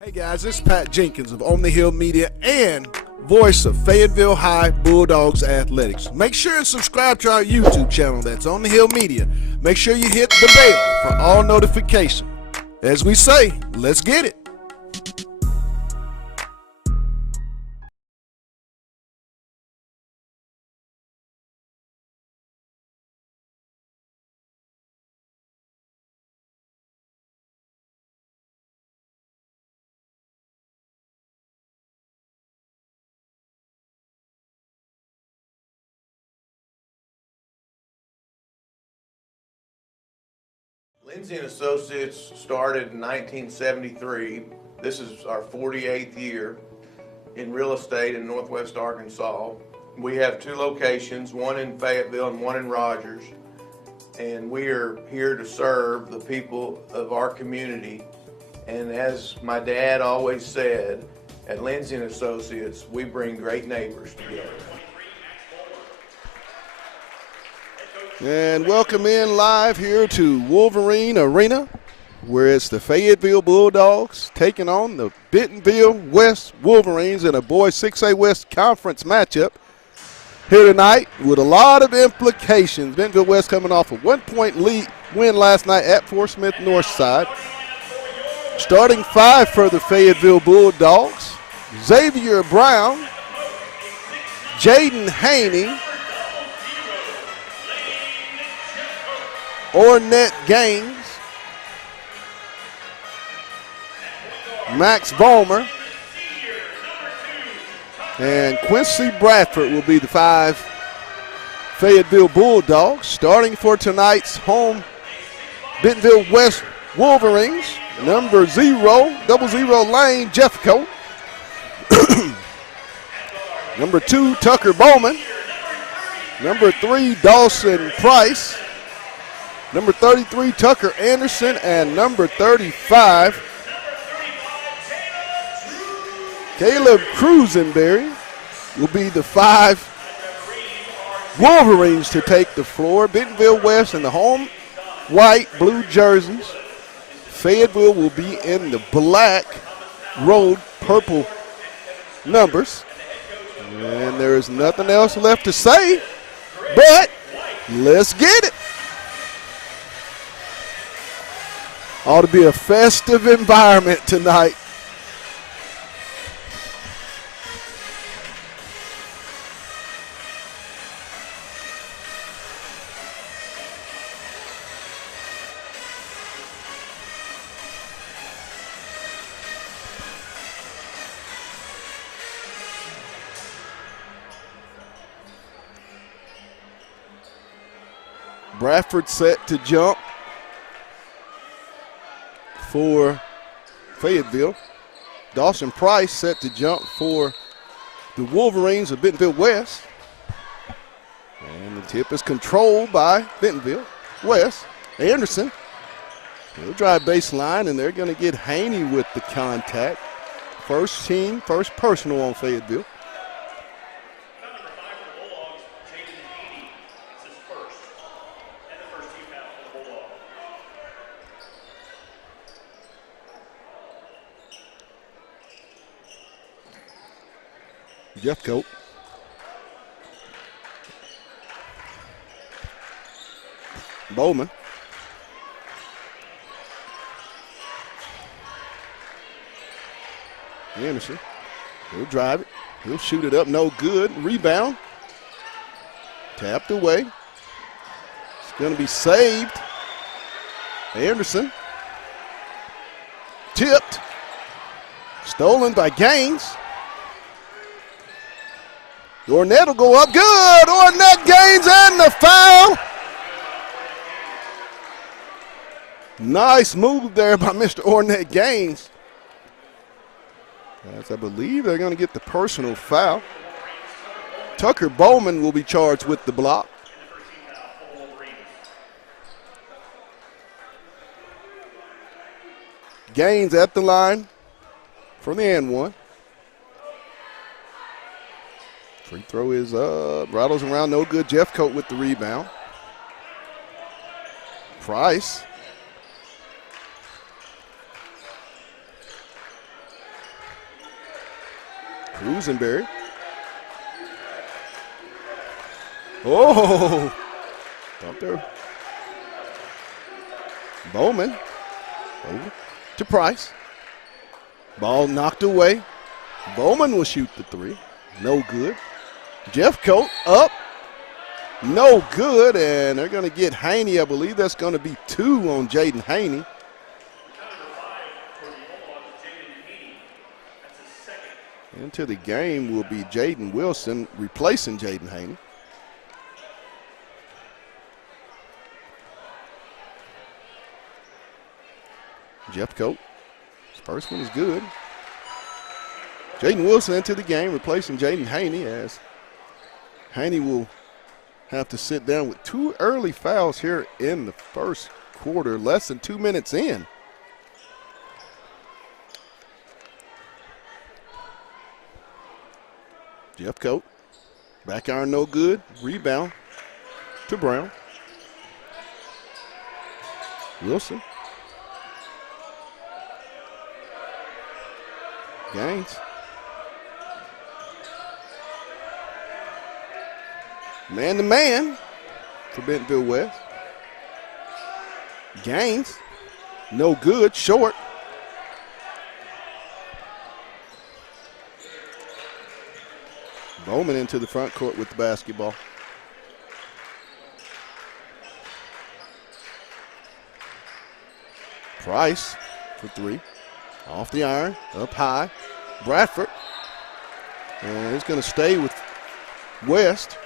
Hey guys, this is Pat Jenkins of On the Hill Media and voice of Fayetteville High Bulldogs Athletics. Make sure and subscribe to our YouTube channel, that's On the Hill Media. Make sure you hit the bell for all notifications. As we say, let's get it. Lindsay & Associates started in 1973. This is our 48th year in real estate in Northwest Arkansas. We have two locations, one in Fayetteville and one in Rogers. And we are here to serve the people of our community. And as my dad always said, at Lindsay & Associates, we bring great neighbors together. And welcome in live here to Wolverine Arena, where it's the Fayetteville Bulldogs taking on the Bentonville West Wolverines in a boys 6A West Conference matchup here tonight with a lot of implications. Bentonville West coming off a 1-point lead win last night at Fort Smith Northside. Starting five for the Fayetteville Bulldogs: Xavier Brown, Jaden Haney, Ornette Gaines, Max Vollmer, and Quincy Bradford will be the five Fayetteville Bulldogs. Starting for tonight's home Bentonville West Wolverines, number 0, 00 Lane Jeffcoat. Number 2, Tucker Bowman. Number 3, Dawson Price. Number 33, Tucker Anderson, and number 35, Caleb Cruisenberry will be the five Wolverines to take the floor. Bentonville West in the home white, blue jerseys. Fayetteville will be in the black, road, purple numbers. And there is nothing else left to say, but let's get it. Ought to be a festive environment tonight. Bradford set to jump for Fayetteville. Dawson Price set to jump for the Wolverines of Bentonville West. And the tip is controlled by Bentonville West. Anderson, he'll drive baseline, and they're going to get Haney with the contact. First team, first personal on Fayetteville. Jeffcoat. Bowman. Anderson. He'll drive it. He'll shoot it up. No good. Rebound. Tapped away. It's going to be saved. Anderson. Tipped. Stolen by Gaines. Ornette will go up. Good. Ornette Gaines and the foul. Nice move there by Mr. Ornette Gaines. As I believe they're going to get the personal foul. Tucker Bowman will be charged with the block. Gaines at the line for the and one. Free throw is up, rattles around, no good. Jeffcoat with the rebound. Price Cruisenberry. Oh, up there. Bowman over to Price. Ball knocked away. Bowman will shoot the three. No good. Jeffcoat up. No good, and they're going to get Haney. I believe that's going to be 2 on Jaden Haney. Into the game will be Jaden Wilson replacing Jaden Haney. Jeffcoat. His first one is good. Jaden Wilson into the game, replacing Jaden Haney, as Haney will have to sit down with 2 early fouls here in the first quarter, less than 2 minutes in. Jeffcoat. Back iron no good. Rebound to Brown. Wilson. Gaines. Man to man for Bentonville West. Gaines. No good. Short. Bowman into the front court with the basketball. Price for 3. Off the iron, up high. Bradford. And he's going to stay with West.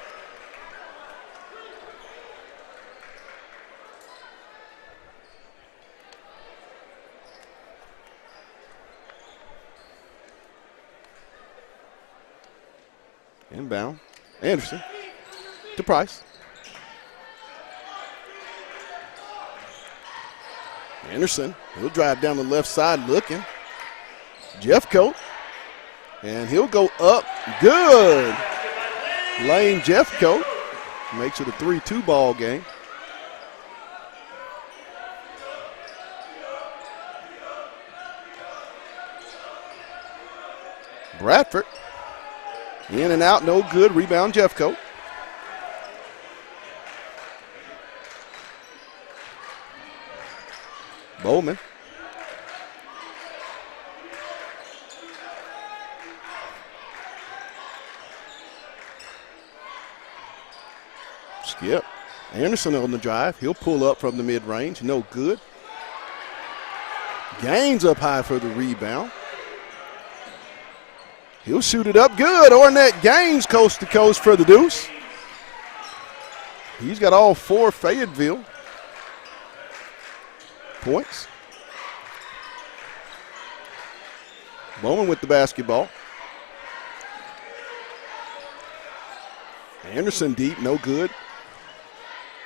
Inbound. Anderson to Price. Anderson, he'll drive down the left side looking. Jeffcoat, and he'll go up. Good. Lane Jeffcoat makes it a 3-2 ball game. Bradford, in and out, no good. Rebound Jeffcoat. Bowman. Skip. Anderson on the drive. He'll pull up from the mid-range. No good. Gaines up high for the rebound. He'll shoot it up. Good. Ornette Gaines coast to coast for the deuce. He's got all 4 Fayetteville points. Bowman with the basketball. Anderson deep, no good.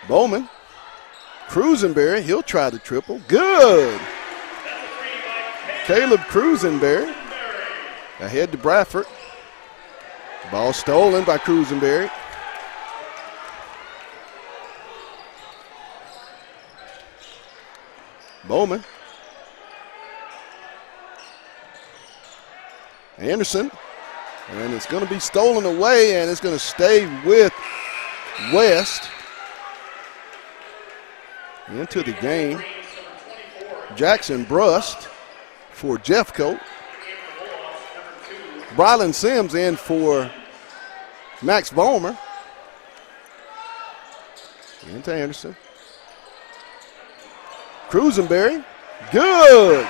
Bowman. Cruisenberry, he'll try the triple. Good. Caleb Cruisenberry ahead to Bradford. Ball stolen by Cruisenberry. Bowman. Anderson. And it's going to be stolen away, and it's going to stay with West. Into the game. Jackson Brust for Jeffcoat. Brylan Sims in for Max Bowmer. Into Anderson. Cruisenberry. Good.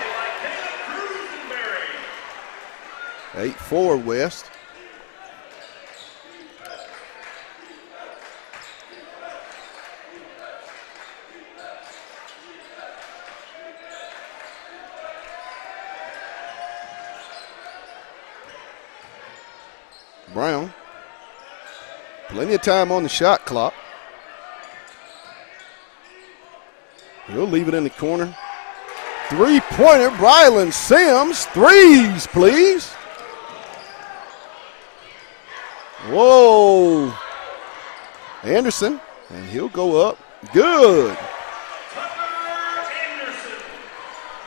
8-4 West. Brown. Plenty of time on the shot clock. He'll leave it in the corner. Three-pointer, Brylan Sims. Threes, please. Whoa. Anderson, and he'll go up. Good.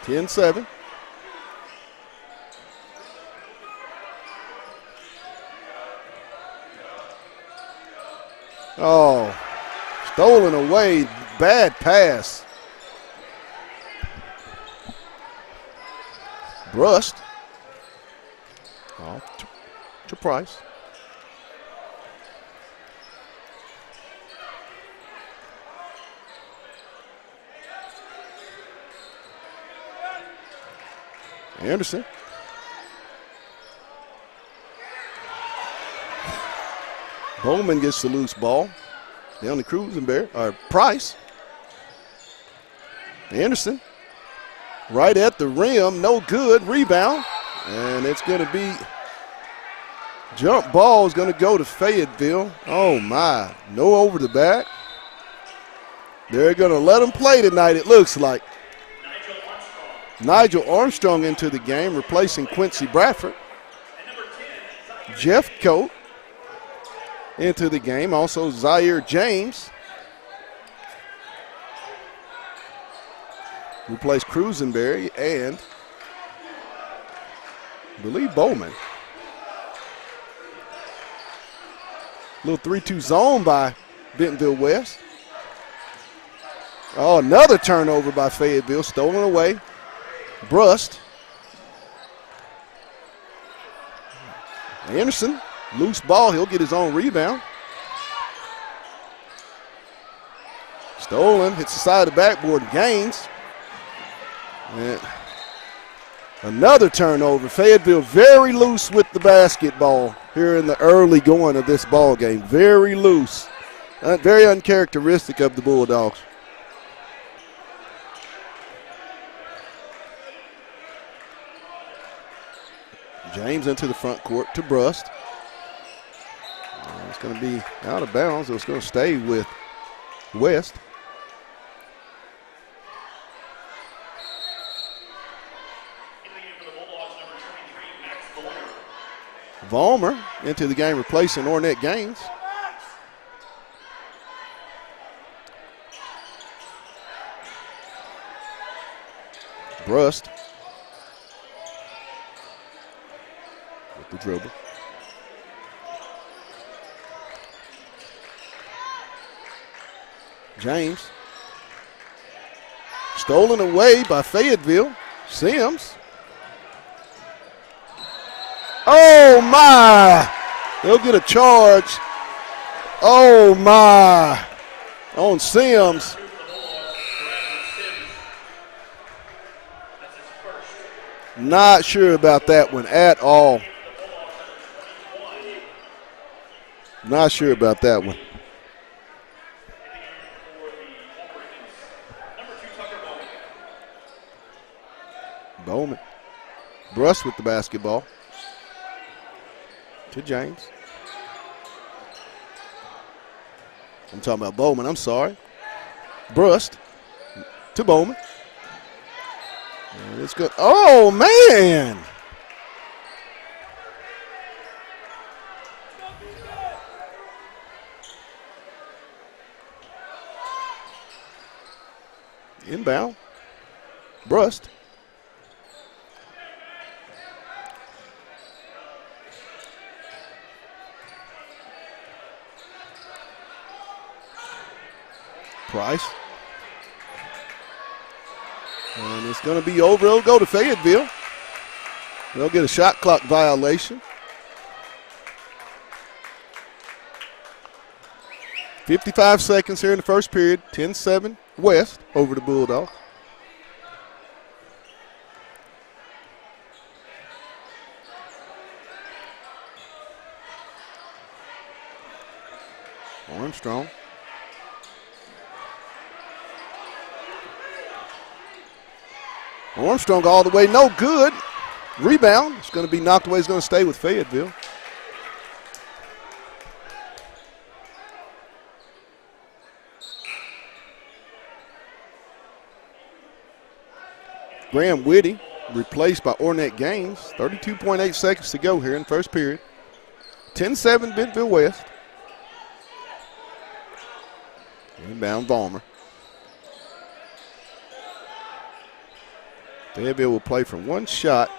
10-7. Oh, stolen away. Bad pass. Brushed. Oh, to Price. Anderson. Bowman gets the loose ball. Down to Cruisenberry, or Price. Anderson. Right at the rim, no good. Rebound. And it's going to be, jump ball is going to go to Fayetteville. Oh, my. No over the back. They're going to let them play tonight, it looks like. Nigel Armstrong into the game, replacing Quincy Bradford. Jeff Coate into the game, also Zaire James. Replaced Cruisenberry and I believe Bowman. Little 3-2 zone by Bentonville West. Oh, another turnover by Fayetteville, stolen away. Brust. Anderson, loose ball, he'll get his own rebound. Stolen, hits the side of the backboard, gains. And another turnover. Fayetteville very loose with the basketball here in the early going of this ball game. Very loose. Very uncharacteristic of the Bulldogs. James into the front court to Brust. It's going to be out of bounds. It's going to stay with West. Vollmer into the game, replacing Ornette Gaines. Brust with the dribble. James. Stolen away by Fayetteville. Sims. Oh, my. They'll get a charge. Oh, my. On Sims. Not sure about that one at all. Not sure about that one. Bowman. Brust with the basketball. To James. I'm talking about Bowman, I'm sorry. Brust to Bowman. And it's good. Oh, man. Inbound. Brust. Price. And it's going to be over. It'll go to Fayetteville. They'll get a shot clock violation. 55 seconds here in the first period. 10-7 West over the Bulldogs. Armstrong. Armstrong all the way, no good. Rebound. It's going to be knocked away. It's going to stay with Fayetteville. Graham Whitty replaced by Ornette Gaines. 32.8 seconds to go here in the first period. 10-7 Bentonville West. Inbound Vollmer. Fayetteville will play from one shot.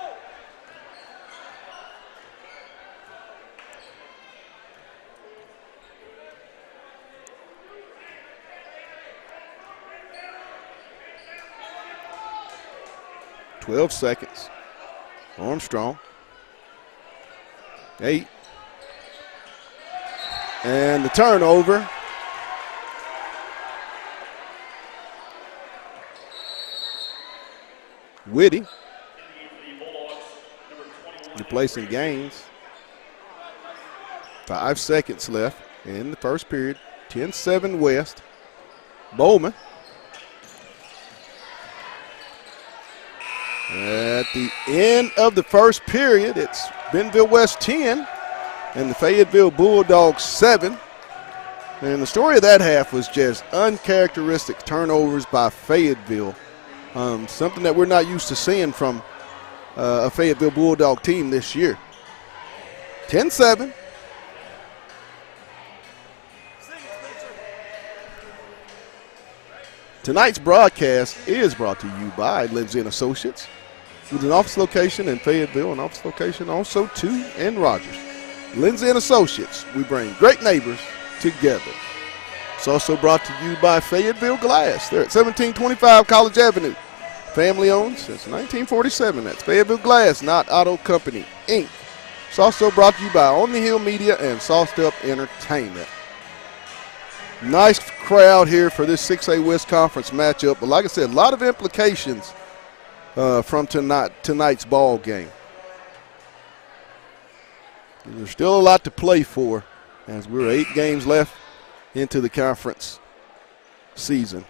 12 seconds. Armstrong. 8. And the turnover. Whitty replacing Gaines. 5 seconds left in the first period. 10-7 West. Bowman. At the end of the first period, it's Bentonville West 10 and the Fayetteville Bulldogs 7. And the story of that half was just uncharacteristic turnovers by Fayetteville. Something that we're not used to seeing from a Fayetteville Bulldog team this year. 10-7. Tonight's broadcast is brought to you by Lindsay & Associates, with an office location in Fayetteville, an office location also too in Rogers. Lindsay & Associates, we bring great neighbors together. It's also brought to you by Fayetteville Glass. They're at 1725 College Avenue. Family owned since 1947. That's Fayetteville Glass, not Auto Company, Inc. It's also brought to you by On the Hill Media and Sauced Up Entertainment. Nice crowd here for this 6A West Conference matchup. But like I said, a lot of implications from tonight's ball game. There's still a lot to play for as we're 8 games left into the conference season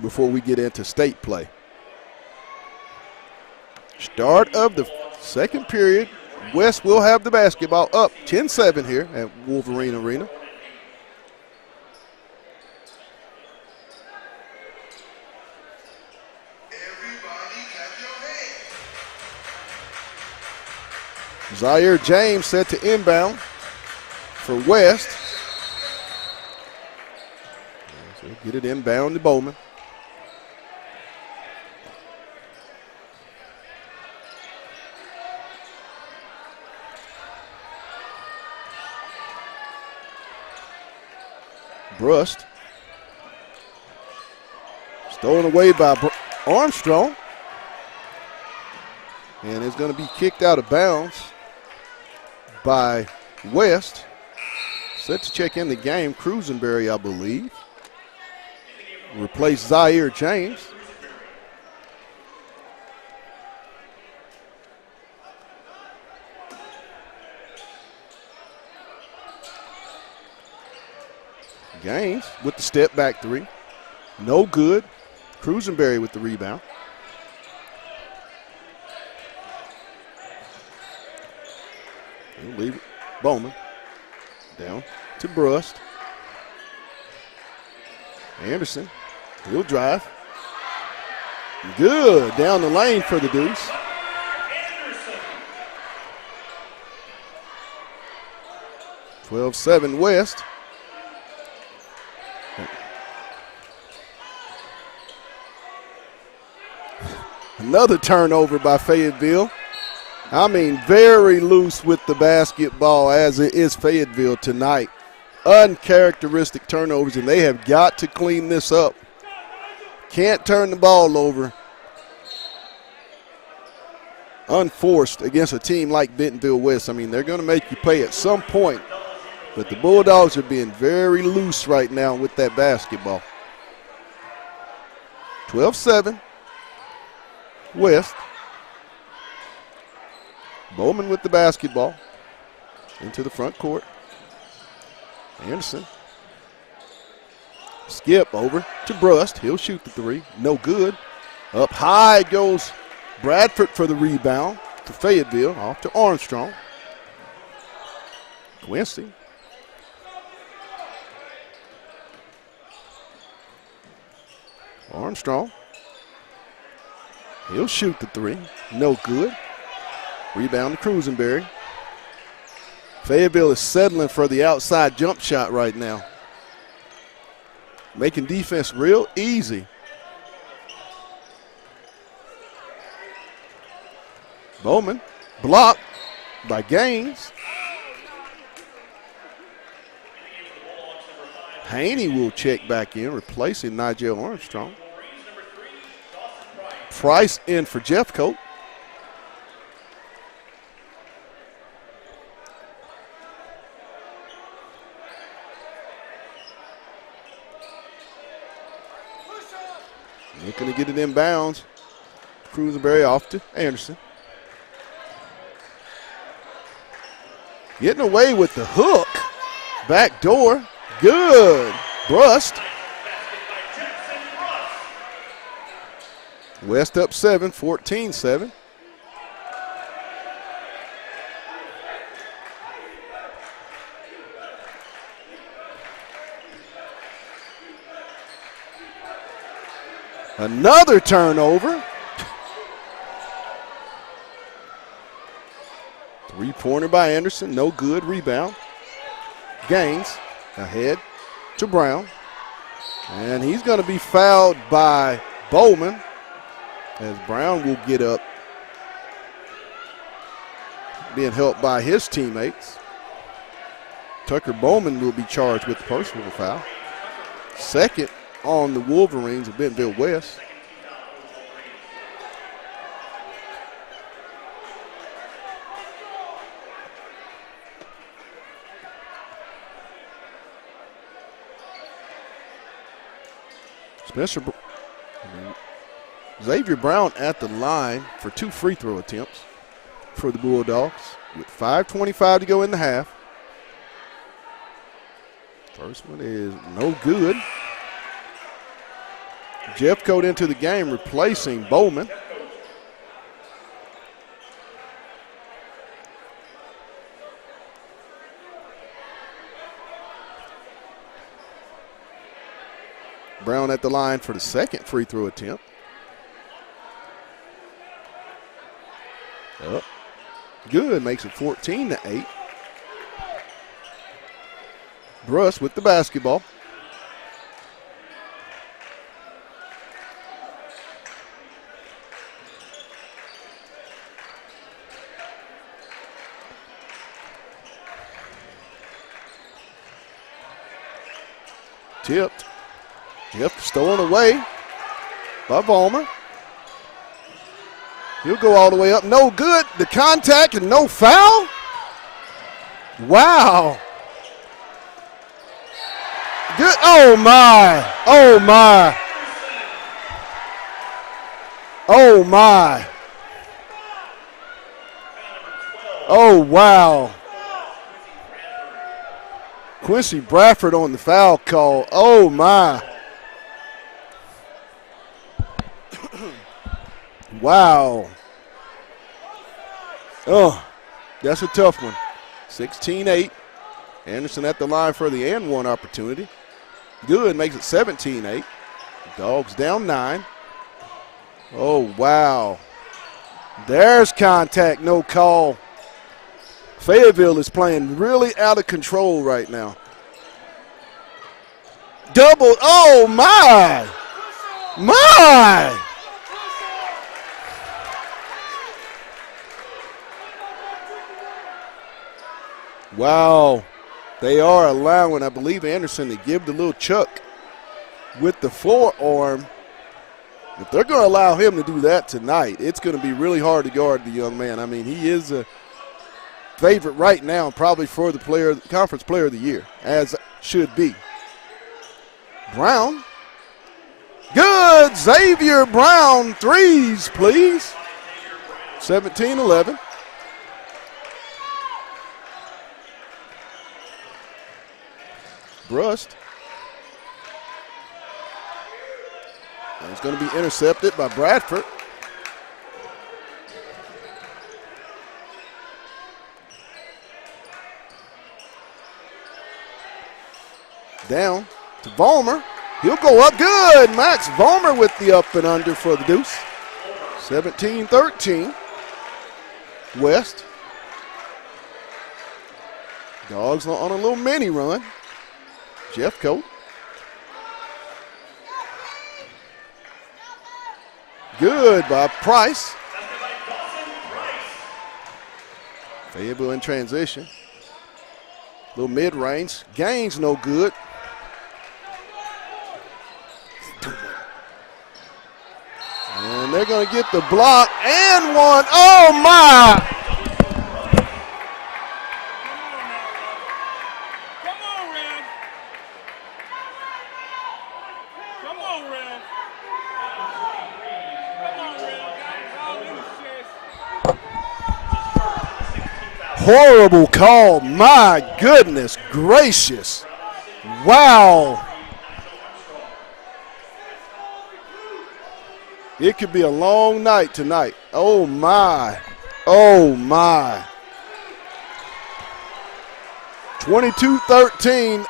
before we get into state play. Start of the second period. West will have the basketball up 10-7 here at Wolverine Arena. Zaire James set to inbound for West. So get it inbound to Bowman. Brust. Stolen away by Armstrong. And it's going to be kicked out of bounds by West. Set to check in the game, Cruisenberry, I believe. Replace Zaire James. Gaines with the step back three. No good. Cruisenberry with the rebound. He'll leave it. Bowman. Down to Brust. Anderson. He'll drive. Good. Down the lane for the Deuce. Anderson. 12-7 West. Another turnover by Fayetteville. I mean, very loose with the basketball as it is Fayetteville tonight. Uncharacteristic turnovers, and they have got to clean this up. Can't turn the ball over unforced against a team like Bentonville West. I mean, they're going to make you pay at some point, but the Bulldogs are being very loose right now with that basketball. 12-7. West. Bowman with the basketball into the front court. Anderson. Skip over to Brust. He'll shoot the three. No good. Up high goes Bradford for the rebound to Fayetteville. Off to Armstrong. Quincy. Armstrong. He'll shoot the three. No good. Rebound to Cruisenberry. Fayetteville is settling for the outside jump shot right now. Making defense real easy. Bowman blocked by Gaines. Haney will check back in, replacing Nigel Armstrong. Price in for Jeffcoat. Looking to get it in bounds. Cruisenberry off to Anderson. Getting away with the hook. Back door. Good. Brust. West up 7, 14-7. Another turnover. Three-pointer by Anderson, no good. Rebound. Gaines ahead to Brown. And he's going to be fouled by Bowman, as Brown will get up, being helped by his teammates. Tucker Bowman will be charged with the personal foul. Second on the Wolverines of Bentonville West. Xavier Brown at the line for 2 free throw attempts for the Bulldogs with 5:25 to go in the half. First one is no good. Jeffcoat into the game, replacing Bowman. Brown at the line for the second free throw attempt. Up. Good, makes it 14-8. Bruss with the basketball. Tipped. Jeff stolen away by Vollmer. He'll go all the way up. No good. The contact and no foul. Wow. Good. Oh, my. Oh, my. Oh, my. Oh, wow. Quincy Bradford on the foul call. Oh, my. Wow. Oh, that's a tough one. 16-8. Anderson at the line for the and one opportunity. Good, makes it 17-8. Dogs down 9. Oh, wow. There's contact, no call. Fayetteville is playing really out of control right now. Double, oh my! My! Wow. They are allowing, I believe, Anderson to give the little chuck with the forearm. If they're going to allow him to do that tonight, it's going to be really hard to guard the young man. I mean, he is a favorite right now, probably for the conference player of the year, as should be. Brown. Good. Xavier Brown, threes, please. 17-11. Brust. And it's going to be intercepted by Bradford. Down to Vollmer. He'll go up. Good. Max Vollmer with the up and under for the deuce. 17-13. West. Dogs on a little mini run. Jeffcoat. Good by Price. Fayetteville in transition. Little mid-range. Gaines no good. And And they're going to get the block and one. Oh, my. Horrible call. My goodness gracious. Wow. It could be a long night tonight. Oh, my. Oh, my. 22-13.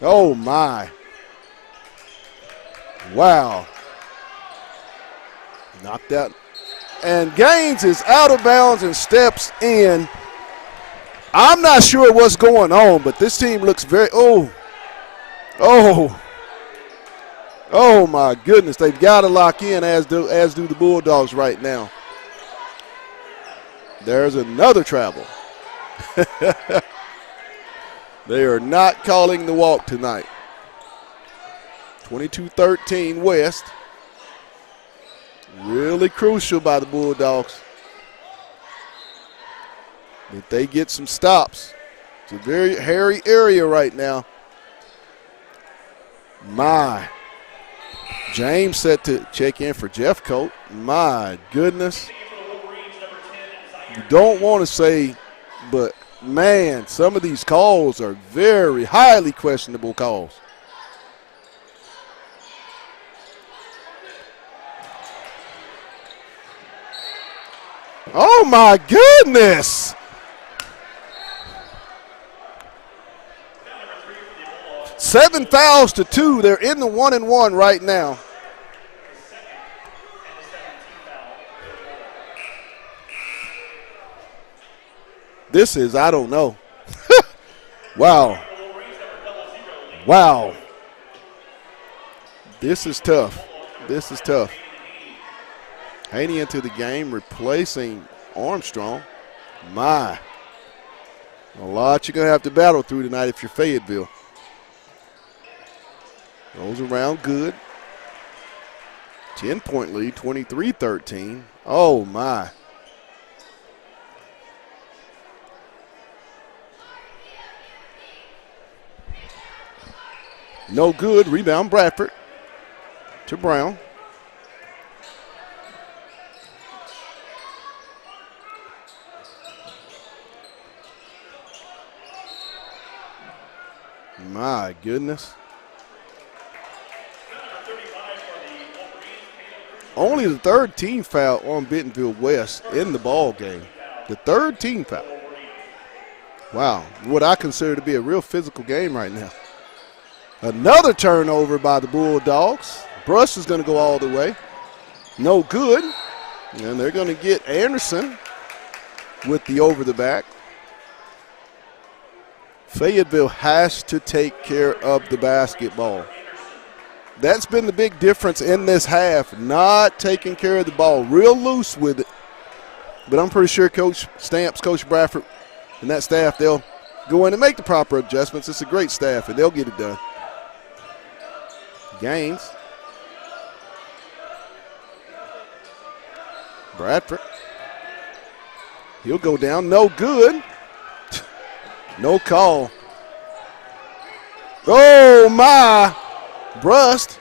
Oh, my. Wow. Knocked out. And Gaines is out of bounds and steps in. I'm not sure what's going on, but this team looks very, oh, my goodness. They've got to lock in, as do the Bulldogs right now. There's another travel. They are not calling the walk tonight. 22-13 West. Really crucial by the Bulldogs that they get some stops. It's a very hairy area right now. My. James set to check in for Jeffcoat. My goodness. You don't want to say, but man, some of these calls are very highly questionable calls. Oh, my goodness. Seven fouls to 2. They're in the 1-and-1 right now. This is, I don't know. Wow. Wow. This is tough. This is tough. Haney into the game, replacing Armstrong. My. A lot you're going to have to battle through tonight if you're Fayetteville. Goes around good. 10-point lead, 23-13. Oh, my. No good. Rebound, Bradford to Brown. My goodness. Only the third team foul on Bentonville West in the ball game. The third team foul. Wow, what I consider to be a real physical game right now. Another turnover by the Bulldogs. Brush is going to go all the way. No good. And they're going to get Anderson with the over the back. Fayetteville has to take care of the basketball. That's been the big difference in this half, not taking care of the ball. Real loose with it. But I'm pretty sure Coach Stamps, Coach Bradford, and that staff, they'll go in and make the proper adjustments. It's a great staff, and they'll get it done. Gaines. Bradford. He'll go down. No good. No call. Oh, my. Brust.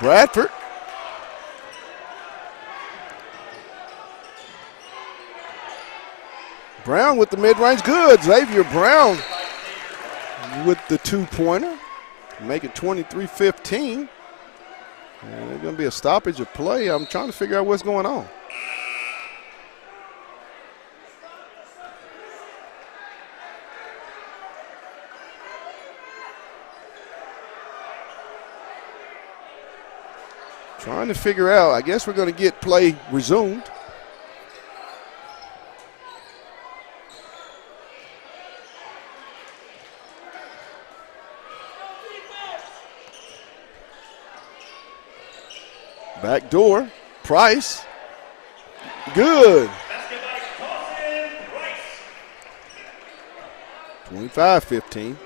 Bradford. Brown with the mid-range. Good. Xavier Brown with the two-pointer. Make it 23-15. And there's going to be a stoppage of play. I'm trying to figure out what's going on. Trying to figure out. I guess we're going to get play resumed. Back door. Price. Good. 25-15.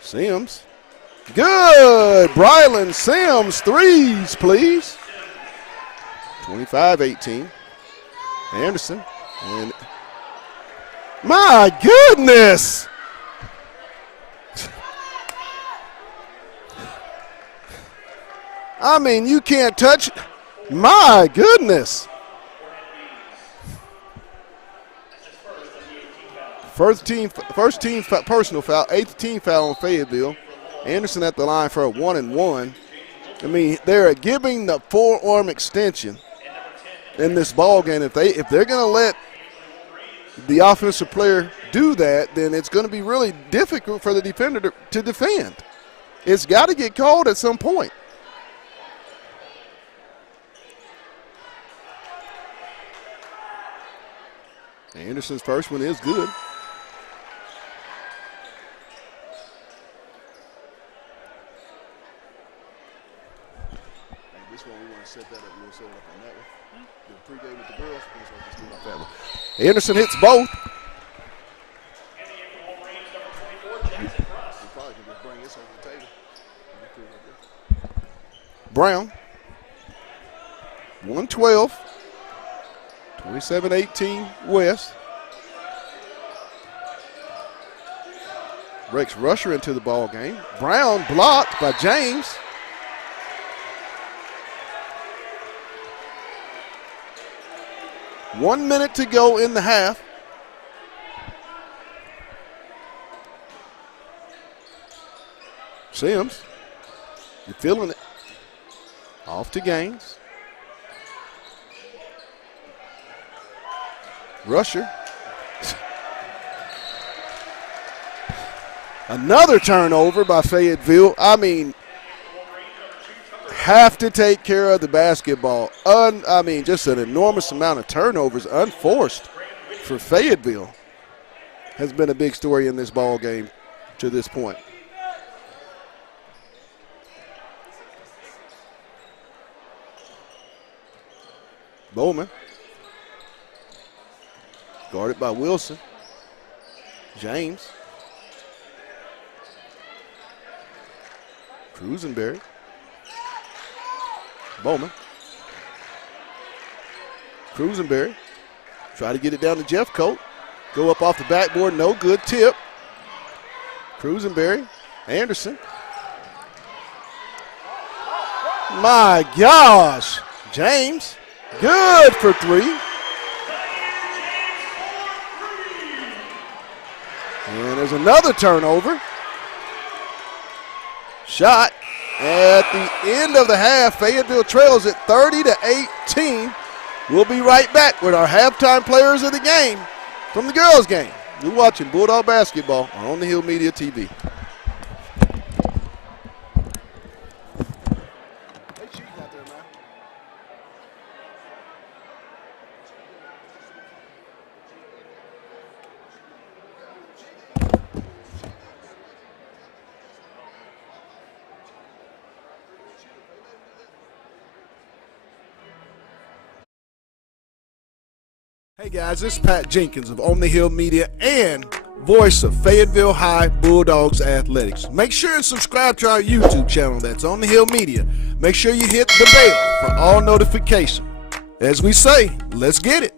Sims. Good. Brylan Sims, threes, please. 25-18. Anderson. And my goodness. I mean, you can't touch. My goodness. First team personal foul, 8th team foul on Fayetteville. Anderson at the line for a 1-and-1. I mean, they're giving the forearm extension in this ball game. If they're going to let the offensive player do that, then it's going to be really difficult for the defender to defend. It's got to get called at some point. Anderson's first one is good. This one we want to set that up. We'll set it up on that one. The pregame with the girls. Just do it off that one. Anderson hits both. Brown. 112. 27-18 West. Breaks Rusher into the ball game. Brown blocked by James. One minute to go in the half. Sims, you're feeling it. Off to Gaines. Rusher. Another turnover by Fayetteville. I mean, have to take care of the basketball. Just an enormous amount of turnovers, unforced, for Fayetteville. Has been a big story in this ball game to this point. Bowman. Guarded by Wilson. James. Cruisenberry. Bowman. Cruisenberry. Try to get it down to Jeffcoat. Go up off the backboard. No good. Tip. Cruisenberry. Anderson. My gosh. James. Good for three. And there's another turnover. Shot at the end of the half. Fayetteville trails at 30-18. We'll be right back with our halftime players of the game from the girls' game. You're watching Bulldog basketball on the Hill Media TV. Hey guys, this is Pat Jenkins of On the Hill Media and voice of Fayetteville High Bulldogs Athletics. Make sure and subscribe to our YouTube channel that's On the Hill Media. Make sure you hit the bell for all notifications. As we say, let's get it.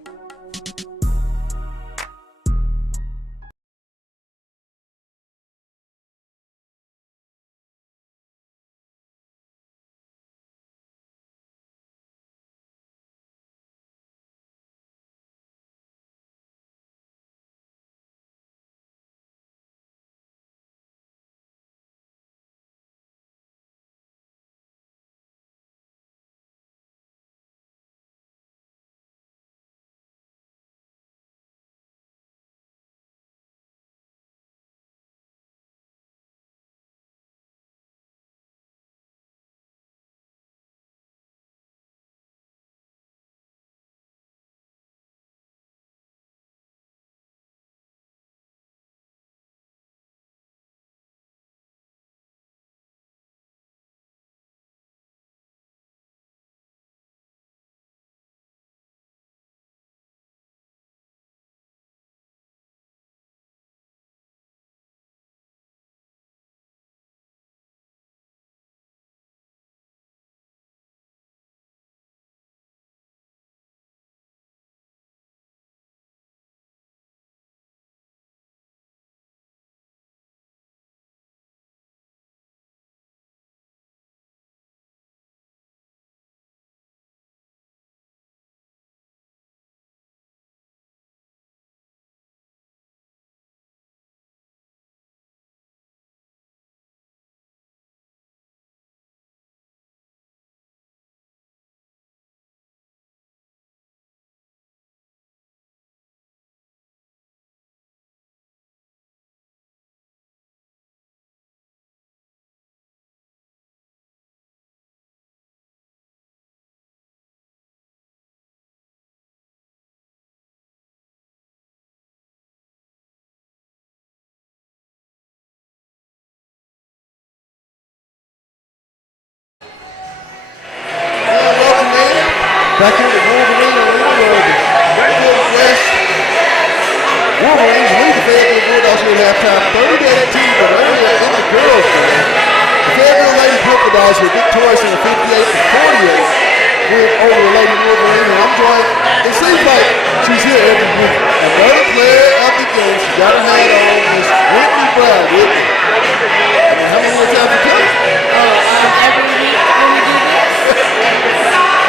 Back here at Wolverine Arena, Bentonville West Wolverines lead the Fayetteville Bulldogs here at halftime, 30-18, but earlier in the girls' game, the Fayetteville Lady Bulldogs were victorious in a 58-48 win over the Lady Wolverine, and I'm joined. It seems like she's here every week. Another player of the game. She got her hat on. Miss Whitney Brown with me. And how many more times you come? Every week when we do this.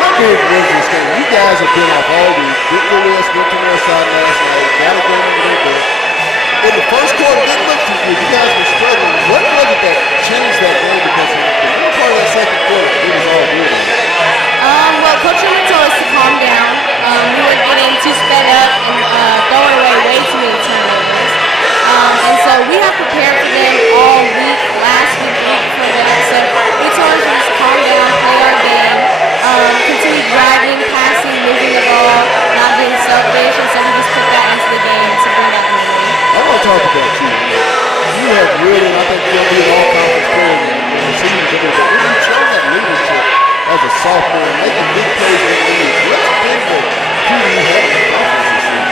How good was this game? You guys have been off all week. Went to West, went to Northside last night. Got a game in the bit. In the first quarter, it didn't look too good. You guys were struggling. What was it that changed that game? Because in the part of that second quarter, it was all good. Well, Coach Emmett told us to calm down. We were getting too sped up and throwing away way too many turnovers. And so we have prepared for them all week, last week for that. So we told us to just calm down, play our game, continue driving, passing, moving the ball, not being selfish. And so we just put that into the game to bring that in. I want to talk about you. You have really, I think you'll be an all-conference player in the season. But you've shown that leadership as a sophomore, making big plays in the league. What's been the key to you having a conference this season?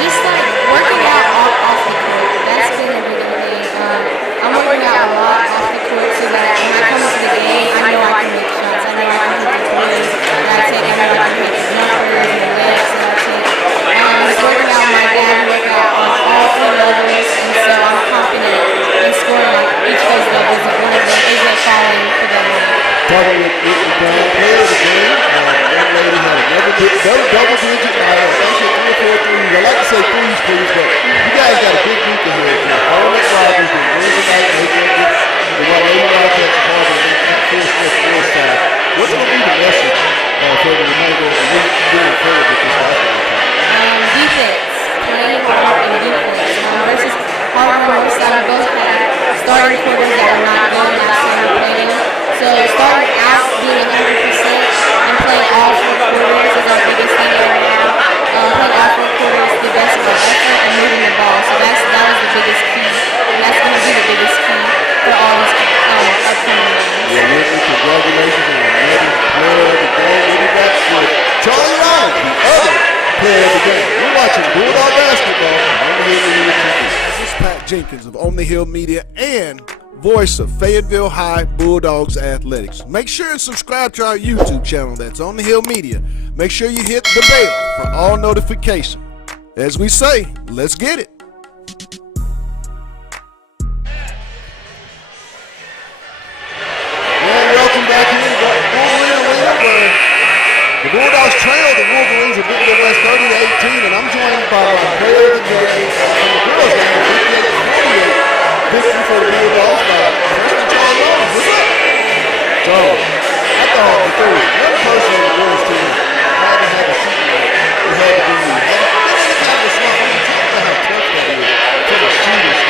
Just like working out off the court. That's been a big thing. I'm working out a lot off the court so that when I come to the game, I know I can make shots. I know I can hit the threes that I take. I know I can hit the jumpers and the legs that I take. Just working out my dad, working out on all three levels, and so I'm confident in scoring like each of those levels, and one of them isn't falling for the other. Talking with Whitney Brown, player of the game. That lady had another double-digit night. I think she had 3 or 4 threes. I like to say threes, please, but you guys got a big group in here. Harlan Rogers and Wednesday night making it. The Lady Wildcats are hard to make full stretch Northside. What's going to be the message for the remainder of the week moving forward with this basketball team? Defense, playing hard and defense. Versus Harlan and Northside, we both had starting quarters that were not good last time we played. So starting out being 100% and playing all 4 quarters is our biggest thing right now. Playing all 4 quarters, the best of our effort and moving the ball. So that was the biggest key, and that's going to be the biggest key for all these upcoming games. Well, Whitney, congratulations on another player of the game. We'll be back with Charlie Ryan, the other player of the game. We're watching Bulldog basketball on the Hill Media TV. This is Pat Jenkins of On the Hill Media and voice of Fayetteville High Bulldogs Athletics. Make sure and subscribe to our YouTube channel. That's On the Hill Media. Make sure you hit the bell for all notifications. As we say, let's get it. And welcome back here to Wolverine Arena, where the Bulldogs trail the Wolverines of Bentonville West 30-18, and I'm joined by my player of the game from the girls' game, 58-48. Victory for the Bulldogs by President Charles Lawrence. What's up? Charles, I thought if there was one person on the girls' team had to have a secret, it had to be you. That's the kind of smart. I'm talking about how tough that is for the shooters.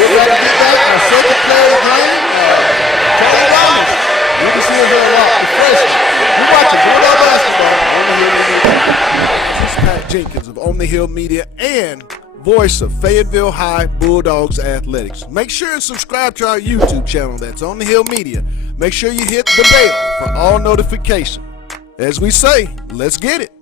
We're ready to get back. Our second player of the game, Charlie Ryan. Jenkins of On the Hill Media and voice of Fayetteville High Bulldogs Athletics. Make sure and subscribe to our YouTube channel. That's On the Hill Media. Make sure you hit the bell for all notifications. As we say, let's get it.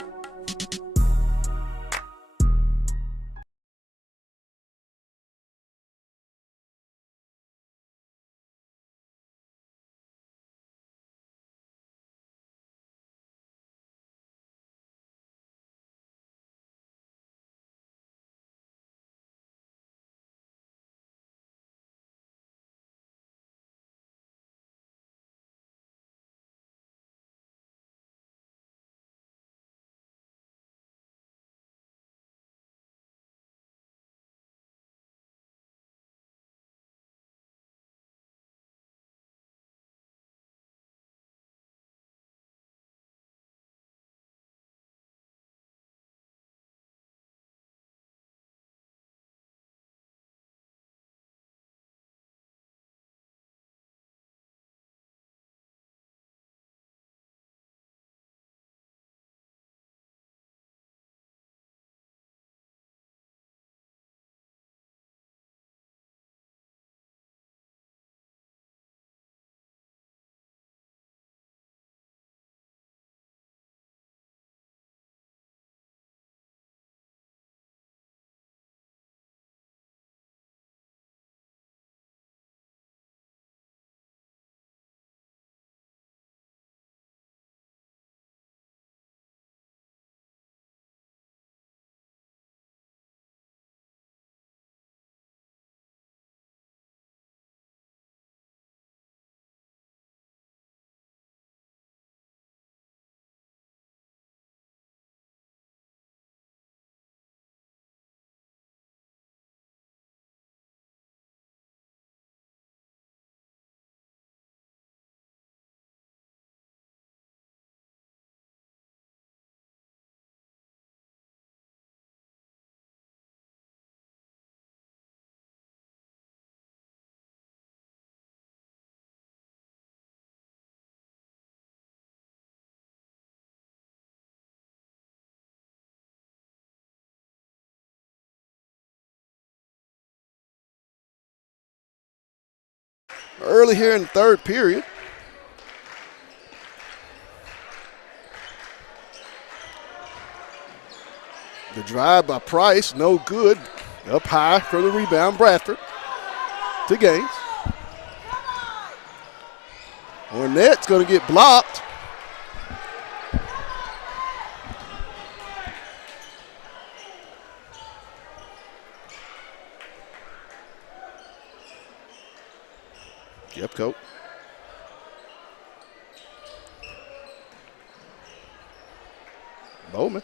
Early here in the third period. The drive by Price, no good. Up high for the rebound, Bradford to Gaines. Ornett's going to get blocked. Yep, coach. Bowman.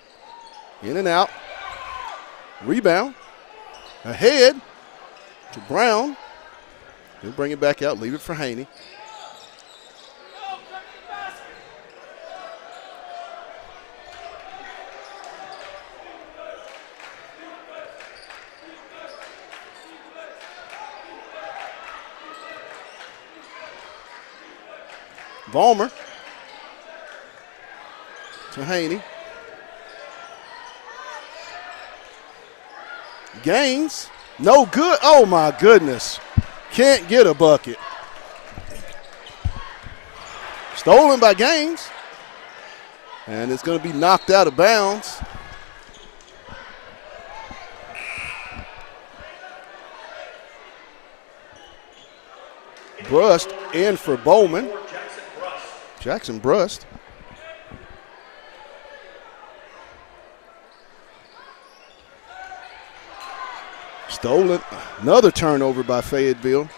In and out. Rebound. Ahead to Brown. He'll bring it back out, leave it for Haney. Vollmer to Haney. Gaines, no good. Oh my goodness. Can't get a bucket. Stolen by Gaines. And it's going to be knocked out of bounds. Brust in for Bowman. Jackson Brust. Stolen. Another turnover by Fayetteville.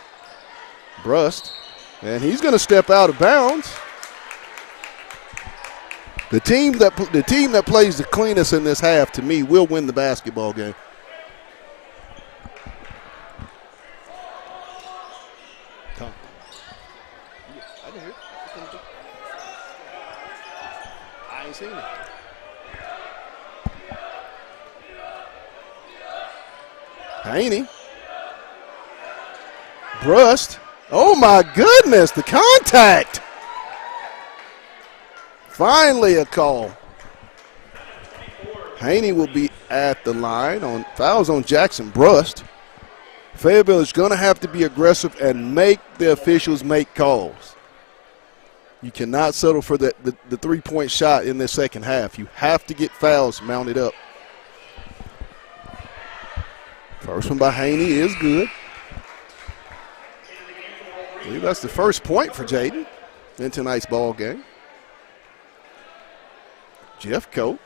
Brust. And he's going to step out of bounds. The team that plays the cleanest in this half, to me, will win the basketball game. I ain't seen it. Haney. Brust. Oh my goodness, the contact. Finally a call. Haney will be at the line on fouls on Jackson Brust. Fayetteville is going to have to be aggressive and make the officials make calls. You cannot settle for the three-point shot in the second half. You have to get fouls mounted up. First one by Haney is good. I believe that's the first point for Jaden in tonight's ball game. Jeff Coe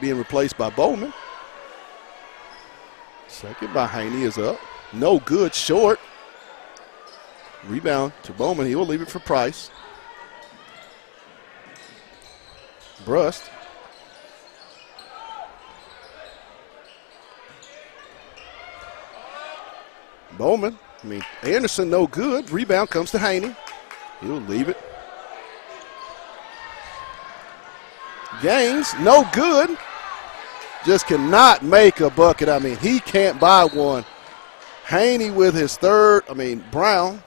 being replaced by Bowman. Second by Haney is up. No good, short. Rebound to Bowman. He will leave it for Price. Brust. Bowman. Anderson, no good. Rebound comes to Haney. He'll leave it. Gaines, no good. Just cannot make a bucket. He can't buy one. Haney with his third. Brown.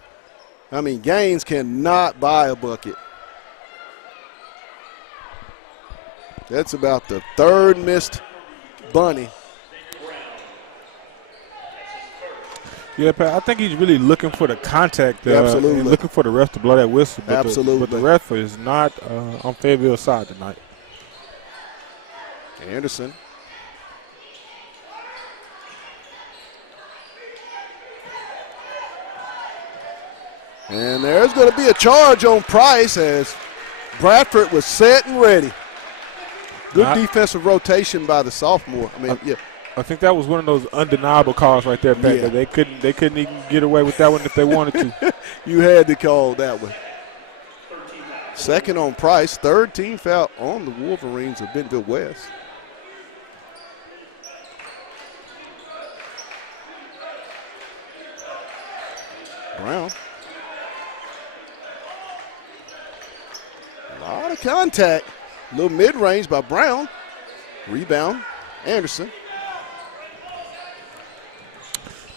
Gaines cannot buy a bucket. That's about the third missed bunny. Yeah, Pat, I think he's really looking for the contact. Absolutely. And looking for the ref to blow that whistle. But Absolutely. But the ref is not on Fayetteville's side tonight. Anderson. And there's going to be a charge on Price as Bradford was set and ready. Good defensive rotation by the sophomore. I think that was one of those undeniable calls right there, Pat. Yeah. They couldn't even get away with that one if they wanted to. You had to call that one. Second on Price, third team foul on the Wolverines of Bentonville West. Brown. A lot of contact. A little mid-range by Brown. Rebound, Anderson.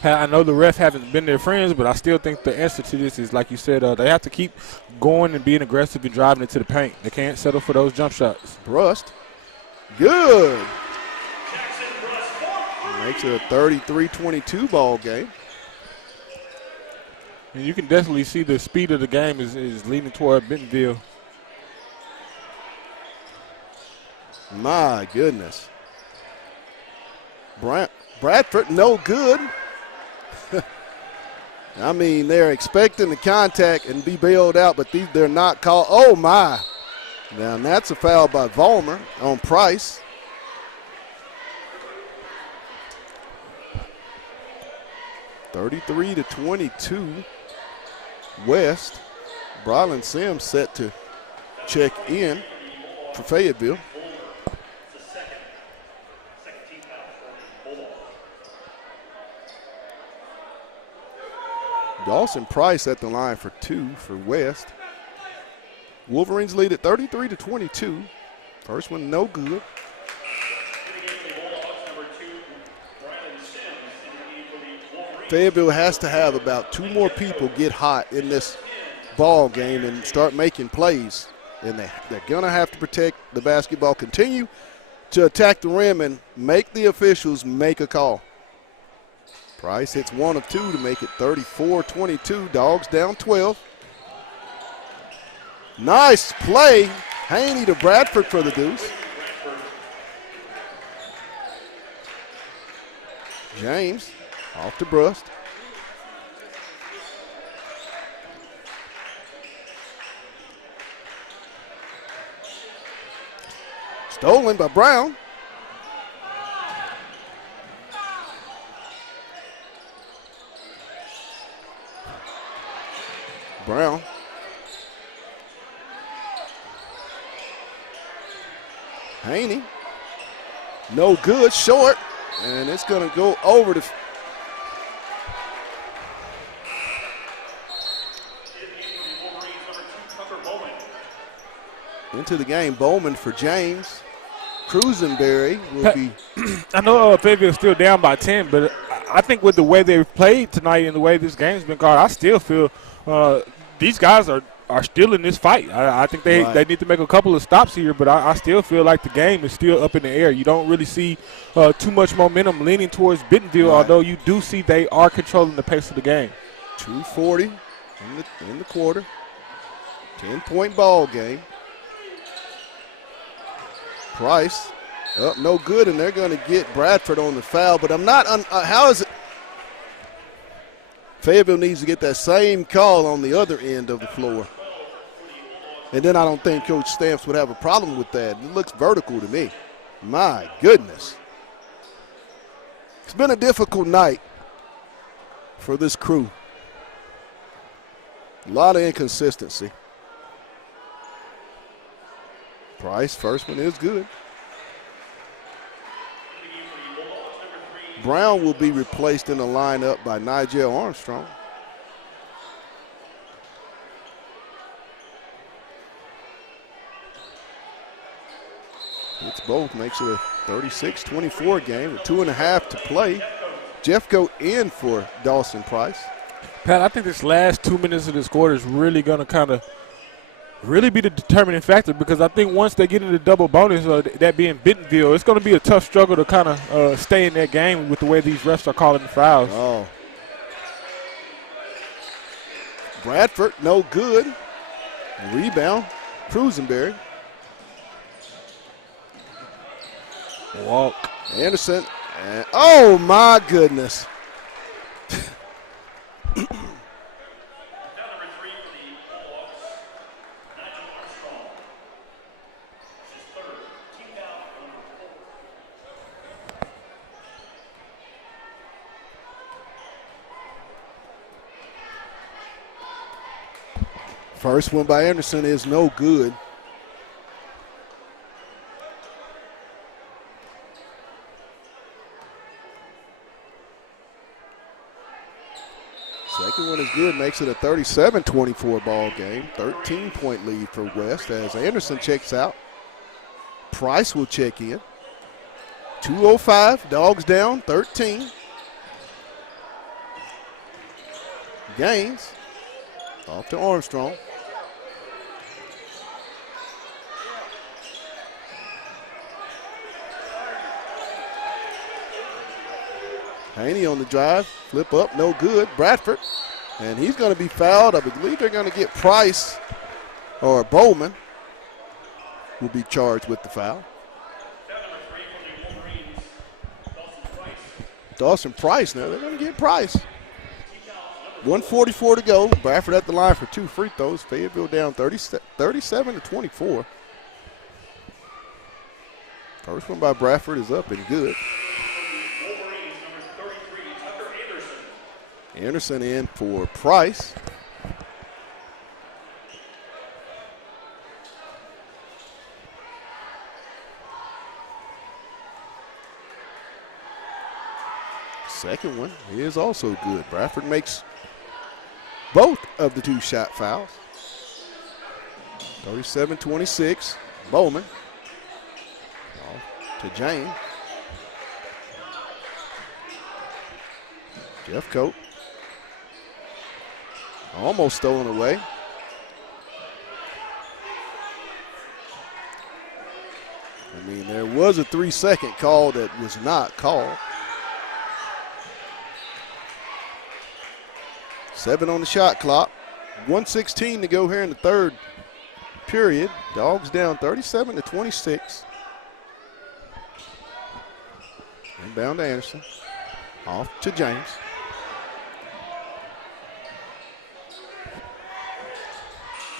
Pat, I know the ref haven't been their friends, but I still think the answer to this is, like you said, they have to keep going and being aggressive and driving into the paint. They can't settle for those jump shots. Brust. Good. Makes it a 33-22 ball game. And you can definitely see the speed of the game is leaning toward Bentonville. My goodness. Bradford, no good. They're expecting the contact and be bailed out, but they're not called. Oh, my. Now, that's a foul by Vollmer on Price. (33-22) West. Brylan Sims set to check in for Fayetteville. Dawson Price at the line for two for West. Wolverines lead at 33-22. First one no good. Fayetteville has to have about two more people get hot in this ball game and start making plays. And they're going to have to protect the basketball, continue to attack the rim and make the officials make a call. Price hits one of two to make it 34-22. Dogs down 12. Nice play. Haney to Bradford for the deuce. James off to Brust. Stolen by Brown. Brown. Haney. No good, short. And it's going to go over the. Into the game, Bowman for James. Cruisenberry will be. I know Fayetteville's still down by 10, but I think with the way they've played tonight and the way this game's been called, I still feel these guys are are still in this fight. I think they need to make a couple of stops here, but I still feel like the game is still up in the air. You don't really see too much momentum leaning towards Bentonville, although you do see they are controlling the pace of the game. 2:40 in the quarter. 10-point ball game. Price up no good, and they're going to get Bradford on the foul, but I'm not how is it? Fayetteville needs to get that same call on the other end of the floor. And then I don't think Coach Stamps would have a problem with that. It looks vertical to me. My goodness. It's been a difficult night for this crew. A lot of inconsistency. Price, first one is good. Brown will be replaced in the lineup by Nigel Armstrong. Hits both, makes it a 36-24 game with 2.5 to play. Jeffcoat in for Dawson Price. Pat, I think this last 2 minutes of this quarter is really going to kind of really be the determining factor, because I think once they get into double bonus, that being Bentonville, it's going to be a tough struggle to kind of stay in that game with the way these refs are calling the fouls. Oh. Bradford, no good. Rebound, Cruisenberry. Walk. Anderson, and oh my goodness. First one by Anderson is no good. Second one is good, makes it a 37-24 ball game. 13-point lead for West as Anderson checks out. Price will check in. 2:05, Dogs down 13. Gaines off to Armstrong. Haney on the drive, flip up, no good. Bradford, and he's going to be fouled. I believe they're going to get Price, or Bowman will be charged with the foul. Dawson Price now, they're going to get Price. 1:44 to go. Bradford at the line for 2 free throws. Fayetteville down 37-24. First one by Bradford is up and good. Anderson in for Price. Second one is also good. Bradford makes both of the 2 shot fouls. 37-26. Bowman. Off to James. Jeffcoat. Almost stolen away. I mean, there was a 3-second call that was not called. 7 on the shot clock. 1:16 to go here in the third period. Dogs down 37-26. Inbound to Anderson. Off to James.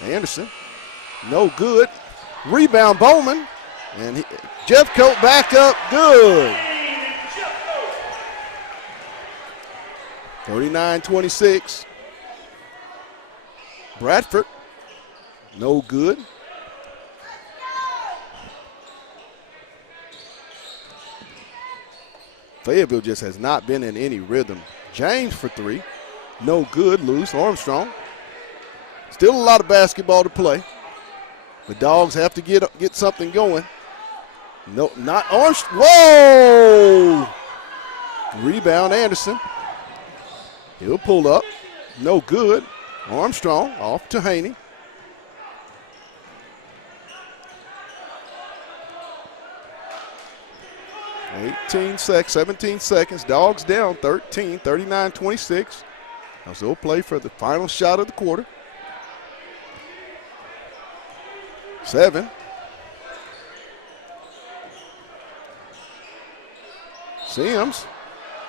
Anderson, no good. Rebound Bowman, and Jeffcoat back up, good. 39-26. Bradford, no good. Fayetteville just has not been in any rhythm. James for 3, no good, loose. Armstrong. Still a lot of basketball to play. The Dogs have to get something going. No, not Armstrong. Whoa! Rebound Anderson. He'll pull up. No good. Armstrong off to Haney. 17 seconds. Dogs down 13, 39-26. Now they'll play for the final shot of the quarter. 7. Sims,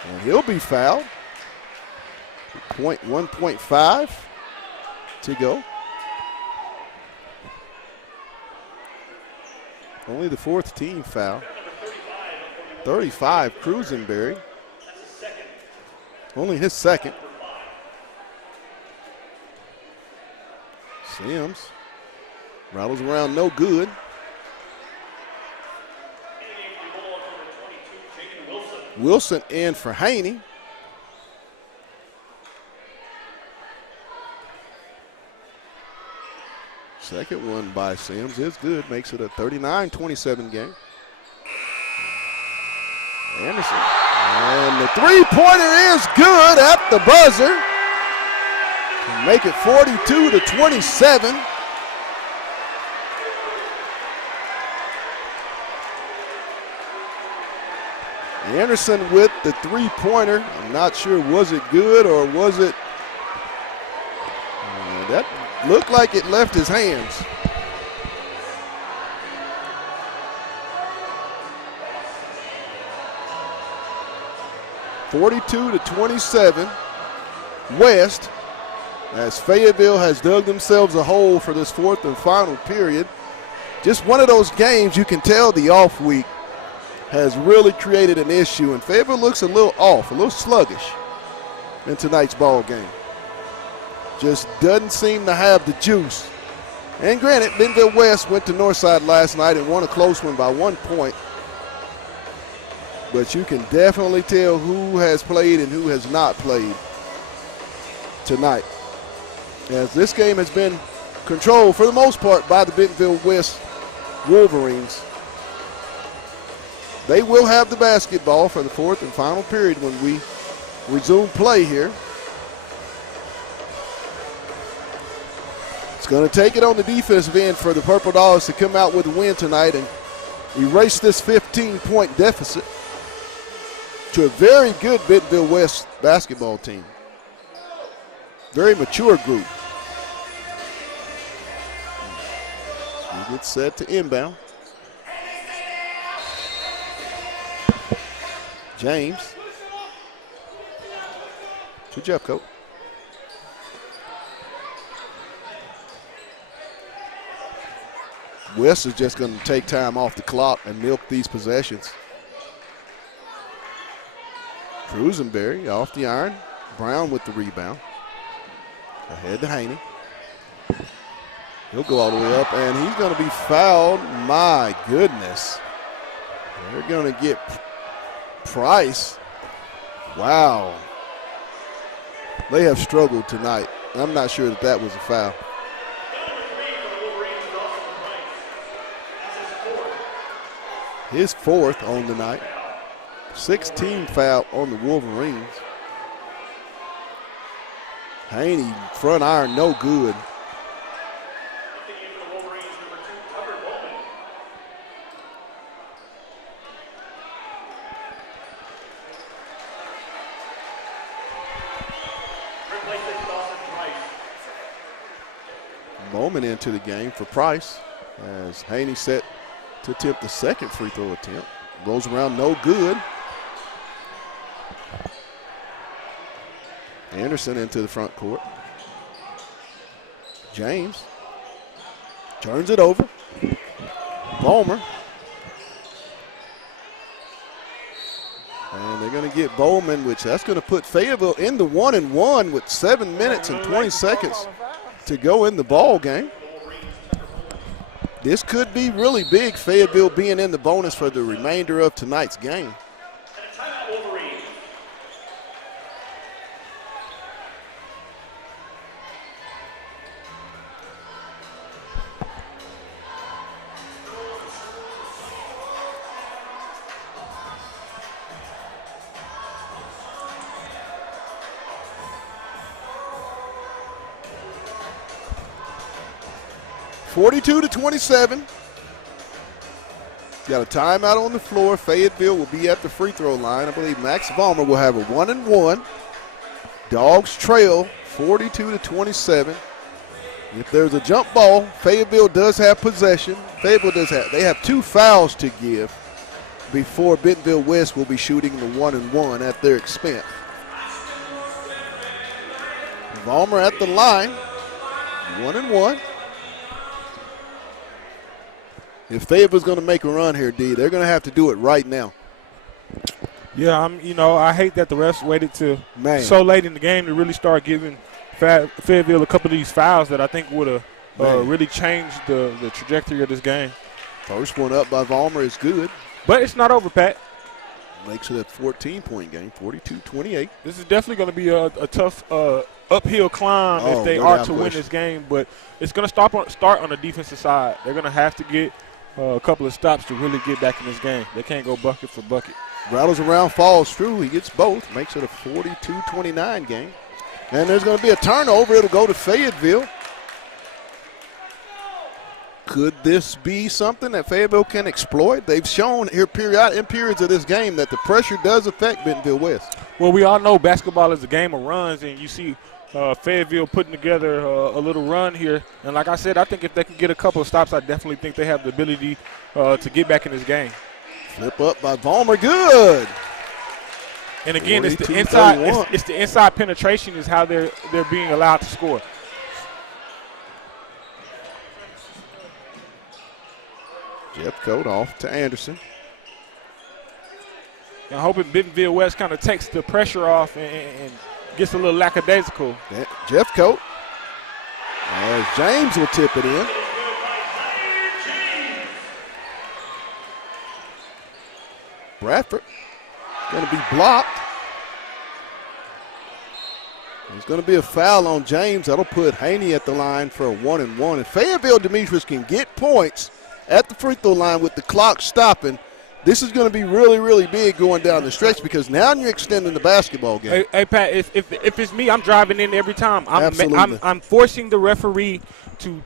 and he'll be fouled. 1.5 to go. Only the 4th team foul. 35, Cruisenberry. Only his second. Sims rattles around, no good. Wilson in for Haney. Second one by Sims is good, makes it a 39-27 game. Anderson, and the three-pointer is good at the buzzer to make it 42-27. Anderson with the three-pointer. I'm not sure, was it good or was it? That looked like it left his hands. (42-27) West, as Fayetteville has dug themselves a hole for this 4th and final period. Just one of those games you can tell the off week has really created an issue, and Fayetteville looks a little off, a little sluggish in tonight's ball game. Just doesn't seem to have the juice. And granted, Bentonville West went to Northside last night and won a close one by 1 point. But you can definitely tell who has played and who has not played tonight, as this game has been controlled for the most part by the Bentonville West Wolverines. They will have the basketball for the 4th and final period when we resume play here. It's going to take it on the defensive end for the Purple Dogs to come out with a win tonight and erase this 15-point deficit to a very good Bentonville West basketball team. Very mature group. We get set to inbound. James to Jeffcoat. West is just going to take time off the clock and milk these possessions. Cruisenberry off the iron. Brown with the rebound. Ahead to Haney. He'll go all the way up, and he's going to be fouled. My goodness. They're going to get Price. Wow. They have struggled tonight. I'm not sure that that was a foul. His 4th on the night. 16 foul on the Wolverines. Haney, front iron, no good. Moment into the game for Price, as Haney set to attempt the second free throw attempt. Rolls around, no good. Anderson into the front court. James turns it over. Bowmer. And they're going to get Bowman, which that's going to put Fayetteville in the 1-1 with 7 minutes and 20 seconds to go in the ball game. This could be really big, Fayetteville being in the bonus for the remainder of tonight's game. (42-27). Got a timeout on the floor. Fayetteville will be at the free throw line. I believe Max Vollmer will have a 1-and-1. Dogs trail 42-27. If there's a jump ball, Fayetteville does have possession. They have 2 fouls to give before Bentonville West will be shooting the 1-and-1 at their expense. Vollmer at the line, 1-and-1. If Fayetteville's going to make a run here, D, they're going to have to do it right now. Yeah, I hate that the refs waited till so late in the game to really start giving Fayetteville a couple of these fouls that I think would have really changed the trajectory of this game. First one up by Vollmer is good. But it's not over, Pat. Makes it a 14-point game, 42-28. This is definitely going to be a tough uphill climb if they are to win this game. But it's going to start on the defensive side. They're going to have to get a couple of stops to really get back in this game. They can't go bucket for bucket. Rattles around, falls through. He gets both. Makes it a 42-29 game. And there's going to be a turnover. It'll go to Fayetteville. Could this be something that Fayetteville can exploit? They've shown here in periods of this game that the pressure does affect Bentonville West. Well, we all know basketball is a game of runs, and you see Fayetteville putting together a little run here. And like I said, I think if they can get a couple of stops, I definitely think they have the ability to get back in this game. Flip up by Vollmer, good. And again, it's the inside. It's the inside penetration is how they're being allowed to score. Jeffcoat off to Anderson. I'm hoping Bentonville West kind of takes the pressure off and gets a little lackadaisical. Jeffcoat. As James will tip it in. Bradford going to be blocked. There's going to be a foul on James. That'll put Haney at the line for a 1-and-1. If Fayetteville Demetrius can get points at the free throw line with the clock stopping, this is going to be really, really big going down the stretch because now you're extending the basketball game. Hey Pat, if it's me, I'm driving in every time. I'm forcing the referee to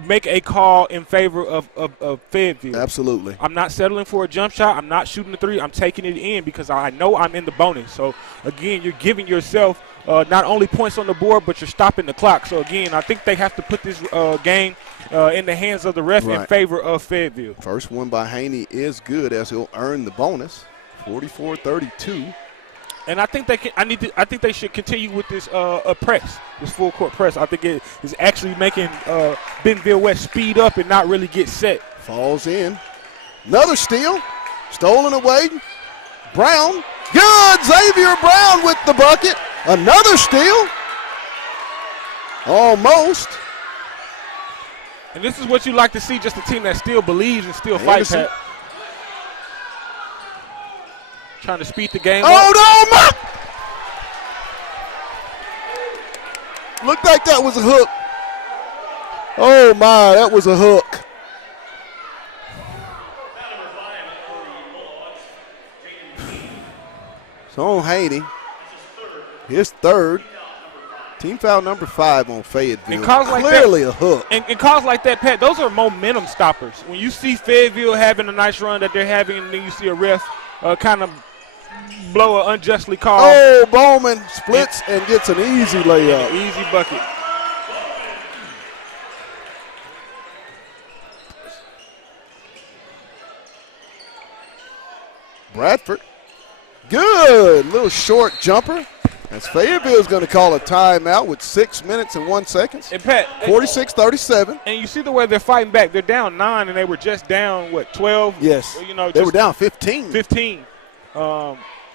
make a call in favor of Fayetteville. Absolutely. I'm not settling for a jump shot. I'm not shooting the three. I'm taking it in because I know I'm in the bonus. So, again, you're giving yourself not only points on the board, but you're stopping the clock. So, again, I think they have to put this game in the hands of the ref in favor of Fayetteville. First one by Haney is good as he'll earn the bonus, 44-32. And I think I think they should continue with this press, this full court press. I think it is actually making Bentonville West speed up and not really get set. Falls in. Another steal. Stolen away. Brown. Good. Xavier Brown with the bucket. Another steal. Almost. And this is what you like to see, just a team that still believes and still fights, Pat. Trying to speed the game up. Oh, no, looked like that was a hook. Oh, my, that was a hook. It's on Haney. His third. Team foul number 5 on Fayetteville. And calls like clearly that, a hook. And calls like that, Pat, those are momentum stoppers. When you see Fayetteville having a nice run that they're having, and then you see a ref kind of blow an unjustly called. Oh, Bowman splits and gets an easy layup. An easy bucket. Bradford. Good. Little short jumper. As Fayetteville's going to call a timeout with 6 minutes and 1 second. And Pat, 46-37. And you see the way they're fighting back. They're down 9, and they were just down, 12? Yes. They were down 15. 15.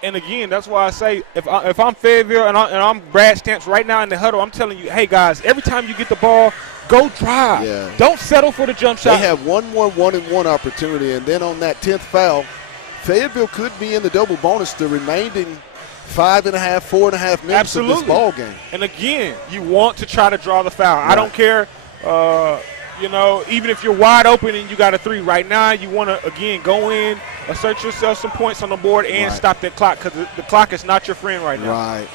And again, that's why I say if I'm Fayetteville and I'm Brad Stamps right now in the huddle, I'm telling you, hey guys, every time you get the ball, go drive. Yeah. Don't settle for the jump shot. They have one more 1-and-1 opportunity, and then on that 10th foul, Fayetteville could be in the double bonus the remaining 4.5 minutes of this ball game. And again, you want to try to draw the foul. Right. I don't care. Even if you're wide open and you got a 3 right now, you want to, again, go in, assert yourself some points on the board and stop that clock because the clock is not your friend right now. Right.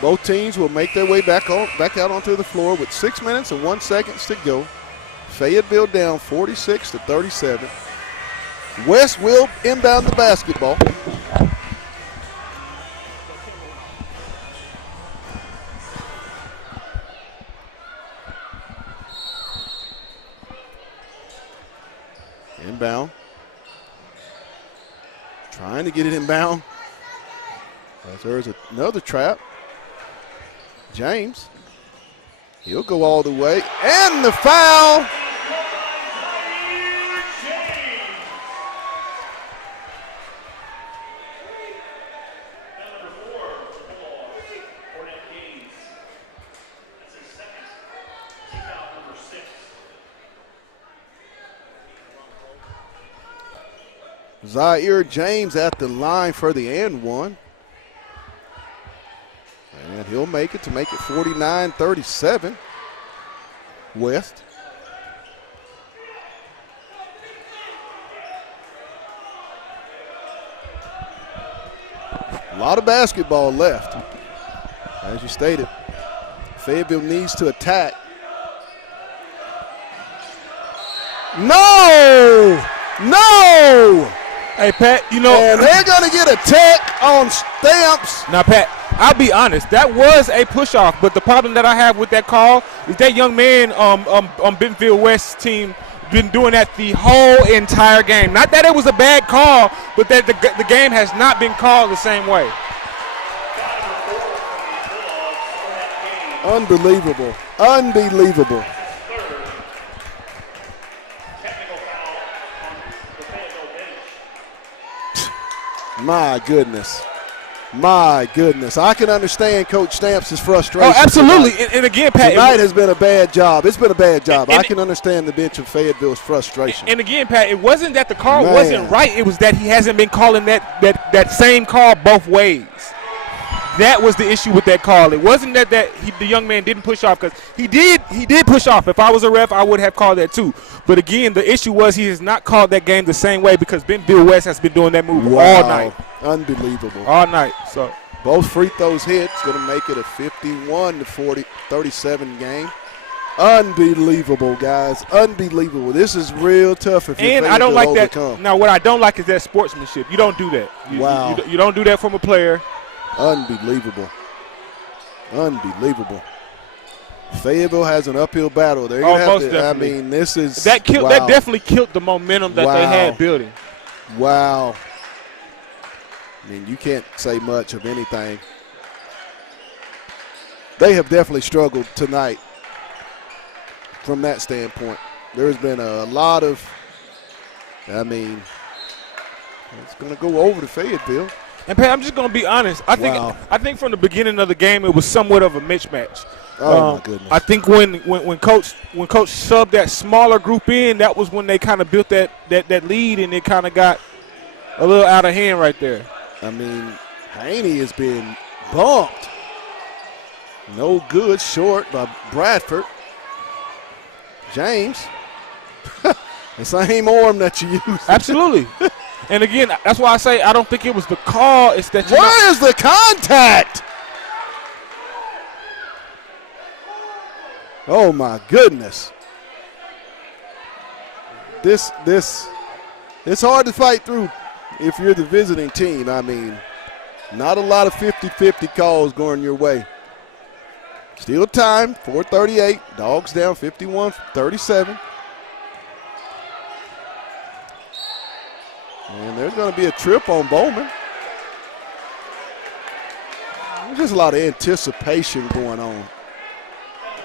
Both teams will make their way back out onto the floor with 6 minutes and 1 second to go. Fayetteville down 46-37. West will inbound the basketball. Inbound. Trying to get it inbound. There's another trap. James. He'll go all the way. And the foul. Zaire James at the line for the and one. And he'll make it to make it 49-37. West. A lot of basketball left. As you stated, Fayetteville needs to attack. No! No! Hey, Pat, you know. And they're going to get a tech on Stamps. Now, Pat, I'll be honest. That was a push-off, but the problem that I have with that call is that young man on Bentonville West team been doing that the whole entire game. Not that it was a bad call, but that the game has not been called the same way. Unbelievable. Unbelievable. My goodness. My goodness. I can understand Coach Stamps' frustration. Oh, absolutely. And again, Pat. Tonight has been a bad job. It's been a bad job. I can understand the bench of Fayetteville's frustration. And again, Pat, it wasn't that the call wasn't right. It was that he hasn't been calling that same call both ways. That was the issue with that call. It wasn't that the young man didn't push off, because he did push off. If I was a ref, I would have called that too. But again, the issue was he has not called that game the same way, because Bentonville West has been doing that move all night. Unbelievable. All night. So both free throws hits, going to make it a 51-37 game. Unbelievable, guys. Unbelievable. This is real tough if you're I don't like overcome. that. Now, what I don't like is that sportsmanship. You don't do that. You don't do that from a player. Unbelievable. Unbelievable. Fayetteville has an uphill battle. They're gonna have to, definitely. I mean, this is that definitely killed the momentum that they had building. Wow. I mean, you can't say much of anything. They have definitely struggled tonight from that standpoint. There's been a lot of, I mean, it's going to go over to Fayetteville. And Pat, I'm just going to be honest. I think from the beginning of the game it was somewhat of a mismatch. Oh my goodness! I think when coach subbed that smaller group in, that was when they kind of built that lead, and it kind of got a little out of hand right there. I mean, Haney has been bumped. No good, short by Bradford. James, the same arm that you used. Absolutely. And again, that's why I say I don't think it was the call. It's that where is the contact? Oh my goodness. This it's hard to fight through if you're the visiting team. I mean, not a lot of 50-50 calls going your way. Still time, 4:38. Dogs down 51-37. And there's going to be a trip on Bowman. There's just a lot of anticipation going on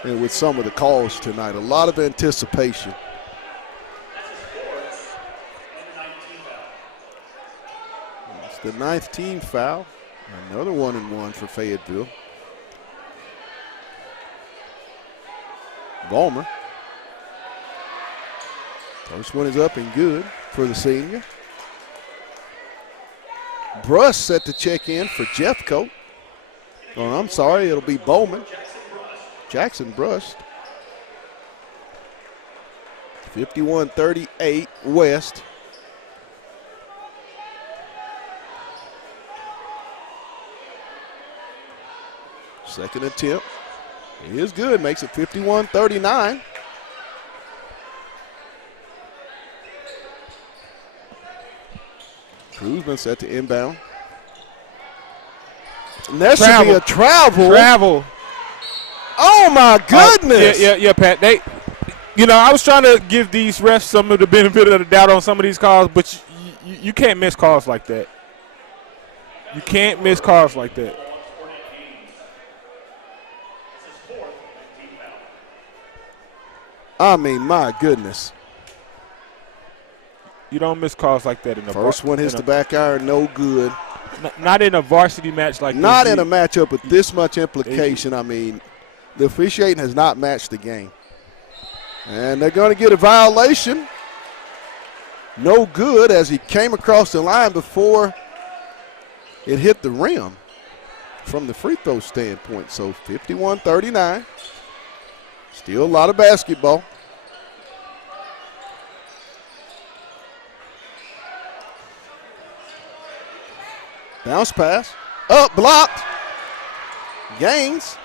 with some of the calls tonight. A lot of anticipation. It's the 9th team foul. Another 1-and-1 for Fayetteville. Ballmer. First one is up and good for the senior. Brush set to check in for Jeffcoat. Oh, I'm sorry, it'll be Bowman. Jackson Brush. 51-38 West. Second attempt. He is good, makes it 51-39. Cruzman set to inbound. And there should be a travel. Oh, my goodness. Yeah, Pat. I was trying to give these refs some of the benefit of the doubt on some of these calls, but you can't miss calls like that. You can't miss calls like that. I mean, my goodness. You don't miss calls like that in the first one hits the back iron, no good. Not in a varsity match like this. Not in a matchup with this much implication. I mean, the officiating has not matched the game. And they're going to get a violation. No good, as he came across the line before it hit the rim from the free throw standpoint. So 51-39. Still a lot of basketball. Bounce pass. Up, blocked. Gaines.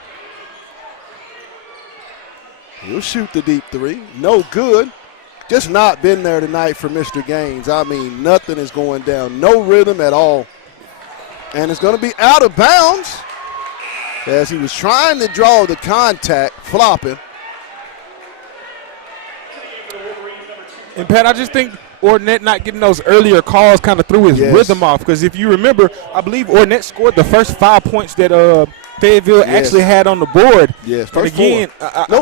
He'll shoot the deep three. No good. Just not been there tonight for Mr. Gaines. I mean, nothing is going down. No rhythm at all. And it's going to be out of bounds as he was trying to draw the contact, flopping. And, Pat, I just think Ornette not getting those earlier calls kind of threw his rhythm off. Because if you remember, I believe Ornette scored the first 5 points that Fayetteville actually had on the board. Yes, first again,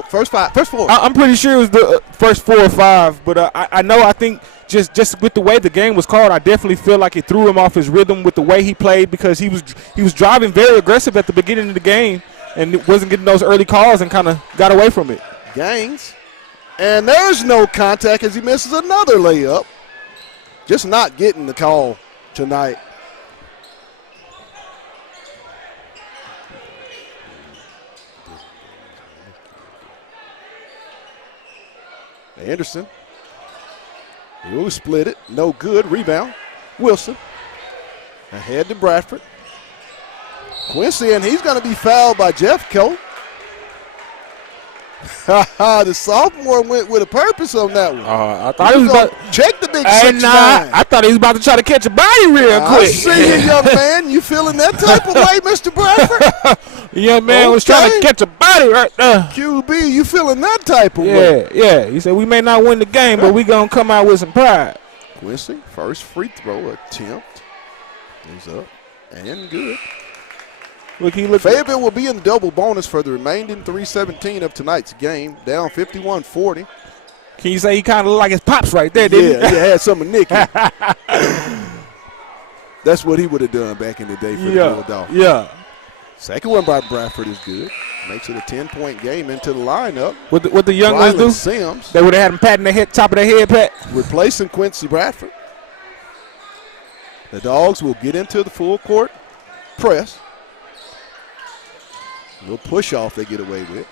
first four. I'm pretty sure it was the first 4 or 5. But I think just with the way the game was called, I definitely feel like it threw him off his rhythm with the way he played, because he was driving very aggressive at the beginning of the game and wasn't getting those early calls and kind of got away from it. Gaines. And there's no contact as he misses another layup. Just not getting the call tonight. Anderson. He'll split it. No good. Rebound. Wilson. Ahead to Bradford. Quincy, and he's going to be fouled by Jeffco. The sophomore went with a purpose on that one. I thought he was about to check the big 6'9". I thought he was about to try to catch a body real quick. I see you, young man. You feeling that type of way, Mr. Bradford? Young man was trying to catch a body right there. QB, you feeling that type of way? Yeah. He said we may not win the game, but we gonna come out with some pride. Quincy, first free throw attempt is up and good. Fayetteville will be in double bonus for the remaining 3:17 of tonight's game, down 51-40. Can you say he kind of looked like his pops right there, didn't he? Yeah, he had some of Nicky. That's what he would have done back in the day for the Bulldogs. Yeah. Second one by Bradford is good. Makes it a 10-point game into the lineup. What the young ones do? Sims. They would have had him patting their top of their head, Pat. Replacing Quincy Bradford. The Dogs will get into the full court press. A little push off they get away with.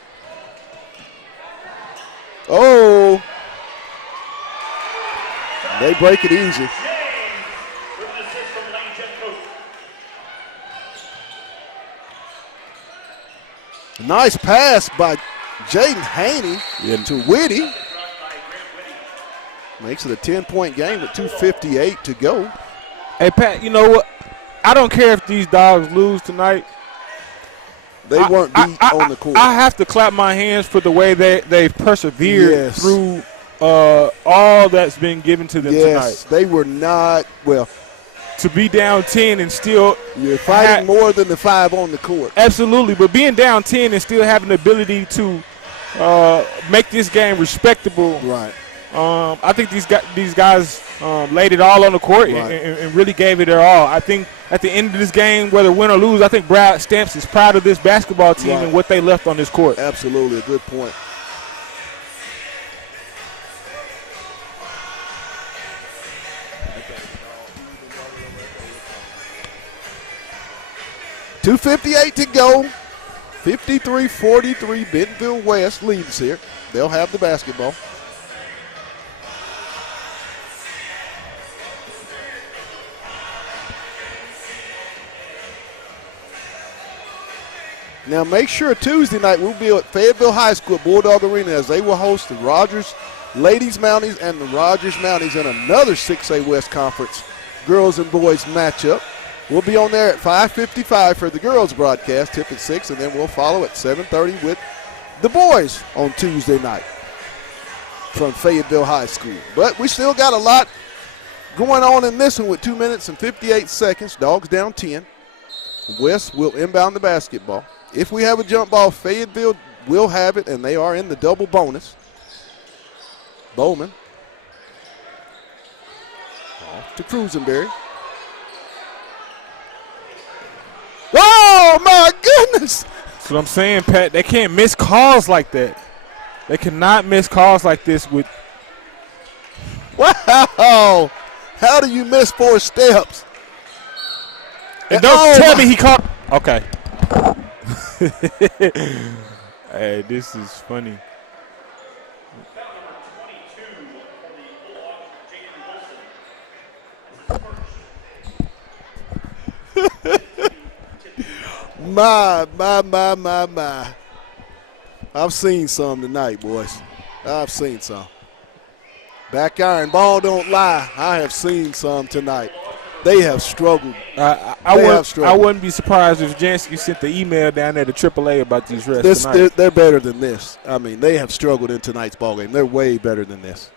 Oh. They break it easy. Nice pass by Jaden Haney to Whitty. Makes it a 10-point game with 2:58 to go. Hey, Pat, you know what? I don't care if these Dogs lose tonight. They weren't beat on the court. I have to clap my hands for the way they've persevered through all that's been given to them tonight. They were not, to be down 10 and still. You're fighting more than the 5 on the court. Absolutely, but being down 10 and still having the ability to make this game respectable. Right. I think these guys laid it all on the court and really gave it their all. I think at the end of this game, whether win or lose, I think Brad Stamps is proud of this basketball team and what they left on this court. Absolutely, a good point. .258 to go. 53-43. Bentonville West leads here. They'll have the basketball. Now make sure Tuesday night we'll be at Fayetteville High School at Bulldog Arena, as they will host the Rogers Ladies Mounties and the Rogers Mounties in another 6A West Conference girls and boys matchup. We'll be on there at 5:55 for the girls broadcast, tip at 6, and then we'll follow at 7:30 with the boys on Tuesday night from Fayetteville High School. But we still got a lot going on in this one with 2 minutes and 58 seconds. Dogs down 10. West will inbound the basketball. If we have a jump ball, Fayetteville will have it, and they are in the double bonus. Bowman off to Cruisenberry. Oh, my goodness. That's what I'm saying, Pat. They can't miss calls like that. They cannot miss calls like this with. Wow. How do you miss 4 steps? And don't tell me he caught. Okay. Hey, this is funny. My. I've seen some tonight, boys. I've seen some. Back iron, ball don't lie. I have seen some tonight. They have struggled. I wouldn't be surprised if Jansky sent the email down there to AAA about these refs tonight. They're better than this. I mean, they have struggled in tonight's ballgame. They're way better than this.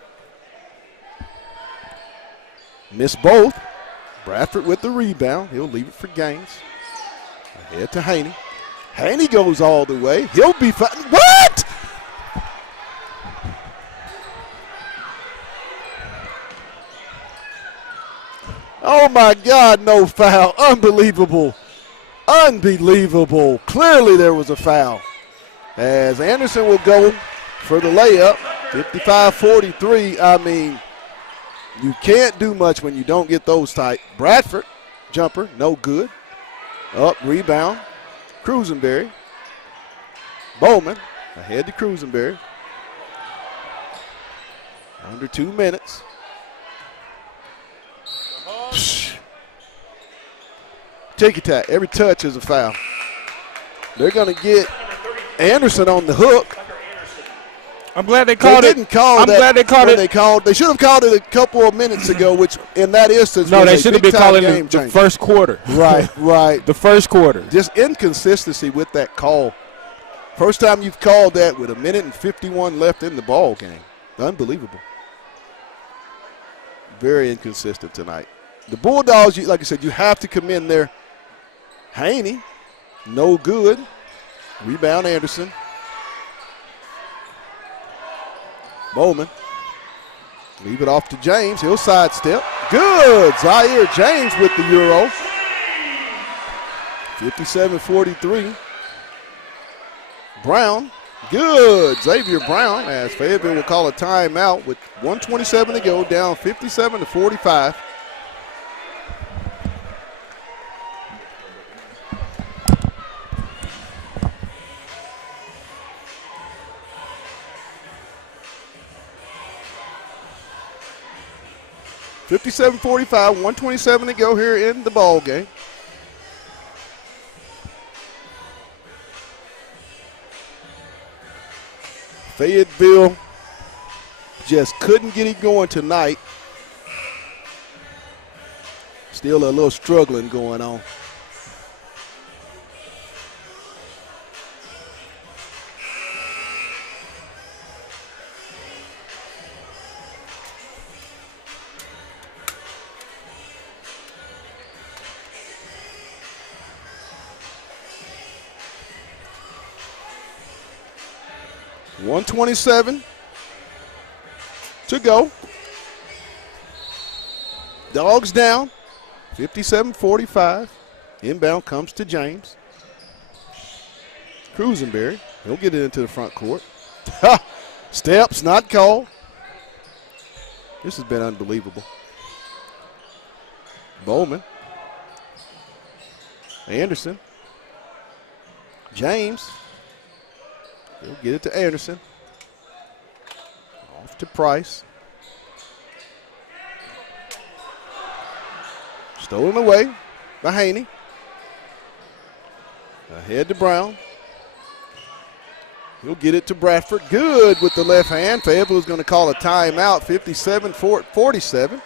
Missed both. Bradford with the rebound. He'll leave it for Gaines. Ahead to Haney. Haney goes all the way. He'll be fine. What? Oh, my God, no foul. Unbelievable. Unbelievable. Clearly there was a foul. As Anderson will go for the layup. 55-43. I mean, you can't do much when you don't get those tight. Bradford, jumper, no good. Up, rebound. Cruisenberry. Bowman, ahead to Cruisenberry. Under 2 minutes. Ticky-tack. Every touch is a foul. They're going to get Anderson on the hook. I'm glad they called it. They didn't call I'm that glad they called it. They should have called it a couple of minutes ago, which in that instance No, was they a should have been big-time calling game the changer. first quarter. Right. The first quarter. Just inconsistency with that call. First time you've called that with 1:51 left in the ball game. Unbelievable. Very inconsistent tonight. The Bulldogs, like I said, you have to commend their Haney, no good. Rebound Anderson. Bowman. Leave it off to James. He'll sidestep. Good. Zaire James with the Euro. 57-43. Brown. Good. Xavier Brown, as Fayetteville will call a timeout with 1:27 to go, down 57-45. (57-45), 1:27 to go here in the ball game. Fayetteville just couldn't get it going tonight. Still a little struggling going on. .127 to go. Dogs down, 57-45. Inbound comes to James. Cruisenberry, he'll get it into the front court. Steps not called. This has been unbelievable. Bowman. Anderson. James. He'll get it to Anderson. Off to Price. Stolen away by Haney. Ahead to Brown. He'll get it to Bradford. Good with the left hand. Fayetteville is going to call a timeout. 57-47.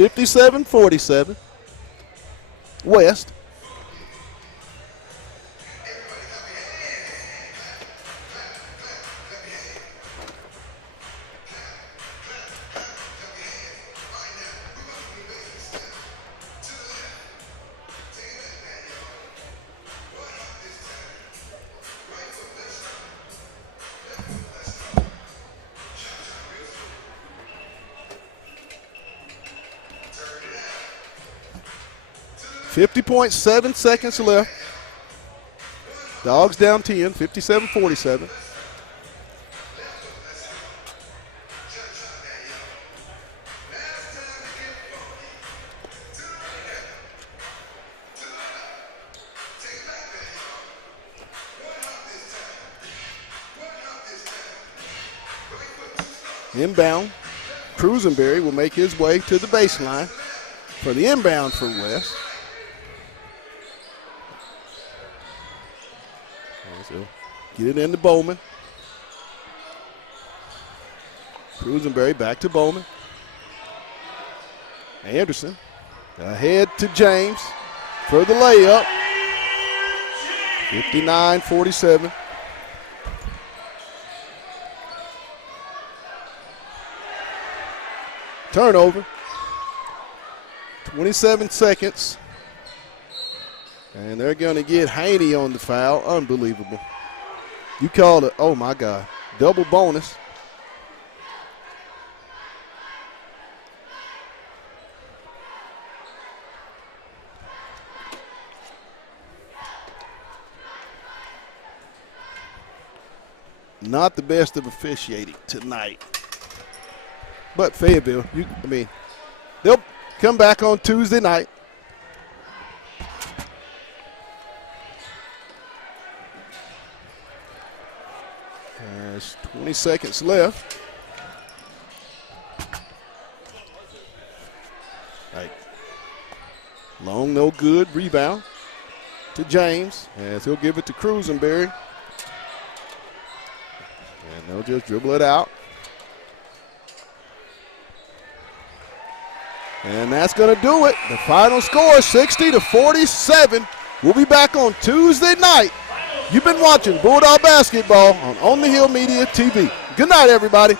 57-47. West. .7 seconds left. Dogs down 10, 57-47. Inbound. Cruisenberry will make his way to the baseline for the inbound for West. So get it into Bowman. Cruisenberry back to Bowman. Anderson ahead to James for the layup. 59-47. Turnover. 27 seconds. And they're going to get Haney on the foul. Unbelievable. You called it, oh my God, double bonus. Not the best of officiating tonight. But Fayetteville, they'll come back on Tuesday night. There's 20 seconds left. Right. Long, no good. Rebound to James as he'll give it to Cruisenberry. And they'll just dribble it out. And that's going to do it. The final score, 60-47. We'll be back on Tuesday night. You've been watching Bulldog Basketball on the Hill Media TV. Good night, everybody.